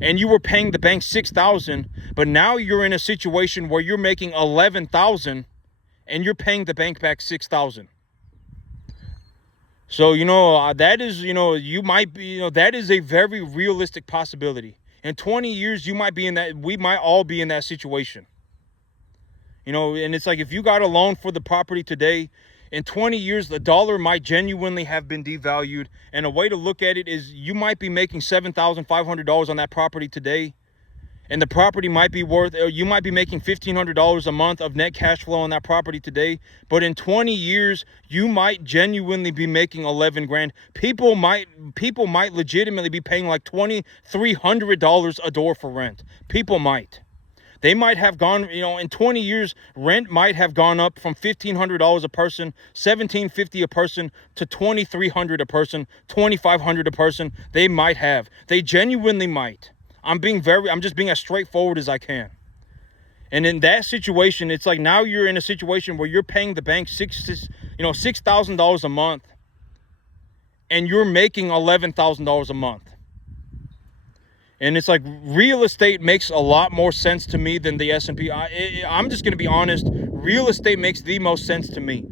and you were paying the bank $6,000, but now you're in a situation where you're making $11,000 and you're paying the bank back $6,000. So that is that is a very realistic possibility. In 20 years, we might all be in that situation. And it's like, if you got a loan for the property today, in 20 years, the dollar might genuinely have been devalued. And a way to look at it is, you might be making $7,500 on that property today, and the property might be you might be making $1,500 a month of net cash flow on that property today. But in 20 years, you might genuinely be making 11 grand. People might legitimately be paying like $2,300 a door for rent. People might. They might have gone, in 20 years, rent might have gone up from $1,500 a person, $1,750 a person, to $2,300 a person, $2,500 a person. They might have. They genuinely might. I'm just being as straightforward as I can. And in that situation, it's like, now you're in a situation where you're paying the bank $6,000 a month, and you're making $11,000 a month. And it's like, real estate makes a lot more sense to me than the S&P. I'm just going to be honest. Real estate makes the most sense to me.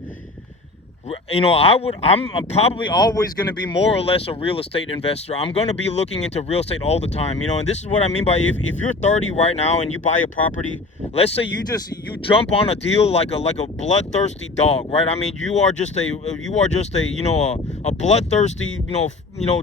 I'm probably always going to be more or less a real estate investor. I'm going to be looking into real estate all the time, and this is what I mean by, if you're 30 right now and you buy a property, let's say you jump on a deal like a bloodthirsty dog, right? I mean, you are just a bloodthirsty,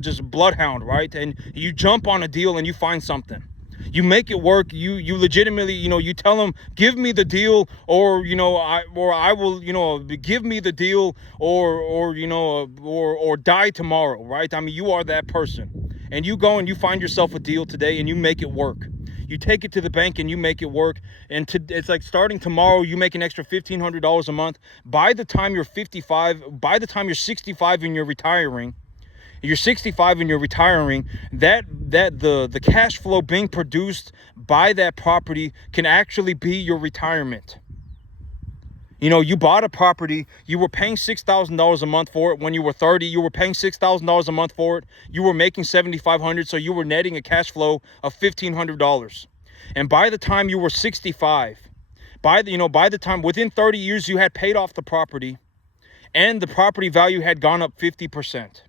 just bloodhound, right? And you jump on a deal and you find something. You make it work. You legitimately, you tell them, give me the deal, or I will, give me the deal, or die tomorrow, right? I mean, you are that person, and you go and you find yourself a deal today and you make it work. You take it to the bank and you make it work. And it's like starting tomorrow, you make an extra $1,500 a month. By the time you're 55, by the time you're 65 and you're 65 and you're retiring, that the cash flow being produced by that property can actually be your retirement. You know, you bought a property, you were paying $6,000 a month for it when you were 30, you were paying $6,000 a month for it, you were making $7,500, so you were netting a cash flow of $1,500. And by the time you were 65, by the time within 30 years you had paid off the property and the property value had gone up 50%.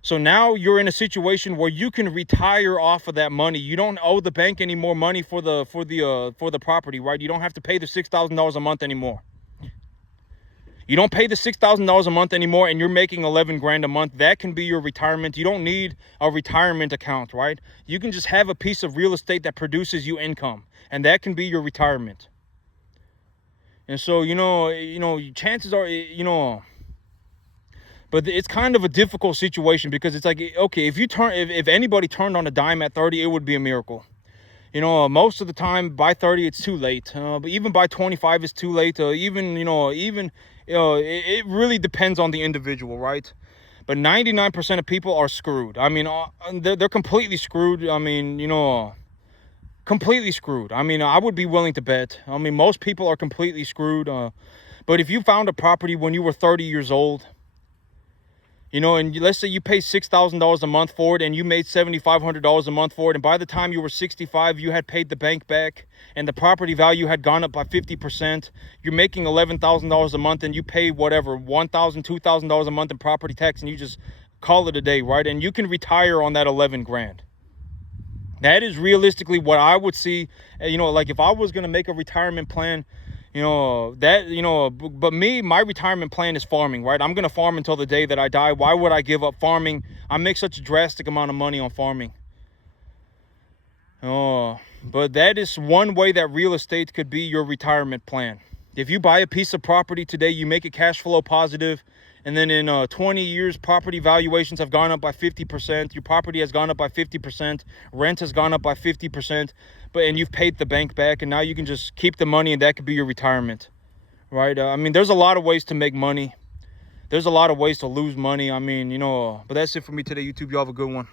So now you're in a situation where you can retire off of that money. You don't owe the bank any more money for the property, right? You don't have to pay the $6,000 a month anymore. You don't pay the $6,000 a month anymore, and you're making 11 grand a month. That can be your retirement. You don't need a retirement account, right? You can just have a piece of real estate that produces you income, and that can be your retirement. And so, chances are, but it's kind of a difficult situation, because it's like, okay, if anybody turned on a dime at 30, it would be a miracle. Most of the time by 30, it's too late. But even by 25, it's too late. It really depends on the individual, right? But 99% of people are screwed. I mean, they're completely screwed. I mean, completely screwed. I mean, I would be willing to bet. I mean, most people are completely screwed. But if you found a property when you were 30 years old, and let's say you pay $6,000 a month for it and you made $7,500 a month for it, and by the time you were 65, you had paid the bank back and the property value had gone up by 50%. You're making $11,000 a month and you pay whatever, $1,000, $2,000 a month in property tax, and you just call it a day, right? And you can retire on that 11 grand. That is realistically what I would see. Like if I was going to make a retirement plan, but my retirement plan is farming, right? I'm going to farm until the day that I die. Why would I give up farming? I make such a drastic amount of money on farming. But that is one way that real estate could be your retirement plan. If you buy a piece of property today, you make it cash flow positive, and then in 20 years, property valuations have gone up by 50%. Your property has gone up by 50%. Rent has gone up by 50%. And you've paid the bank back, and now you can just keep the money, and that could be your retirement, right? I mean, there's a lot of ways to make money. There's a lot of ways to lose money. I mean, but that's it for me today, YouTube. Y'all have a good one.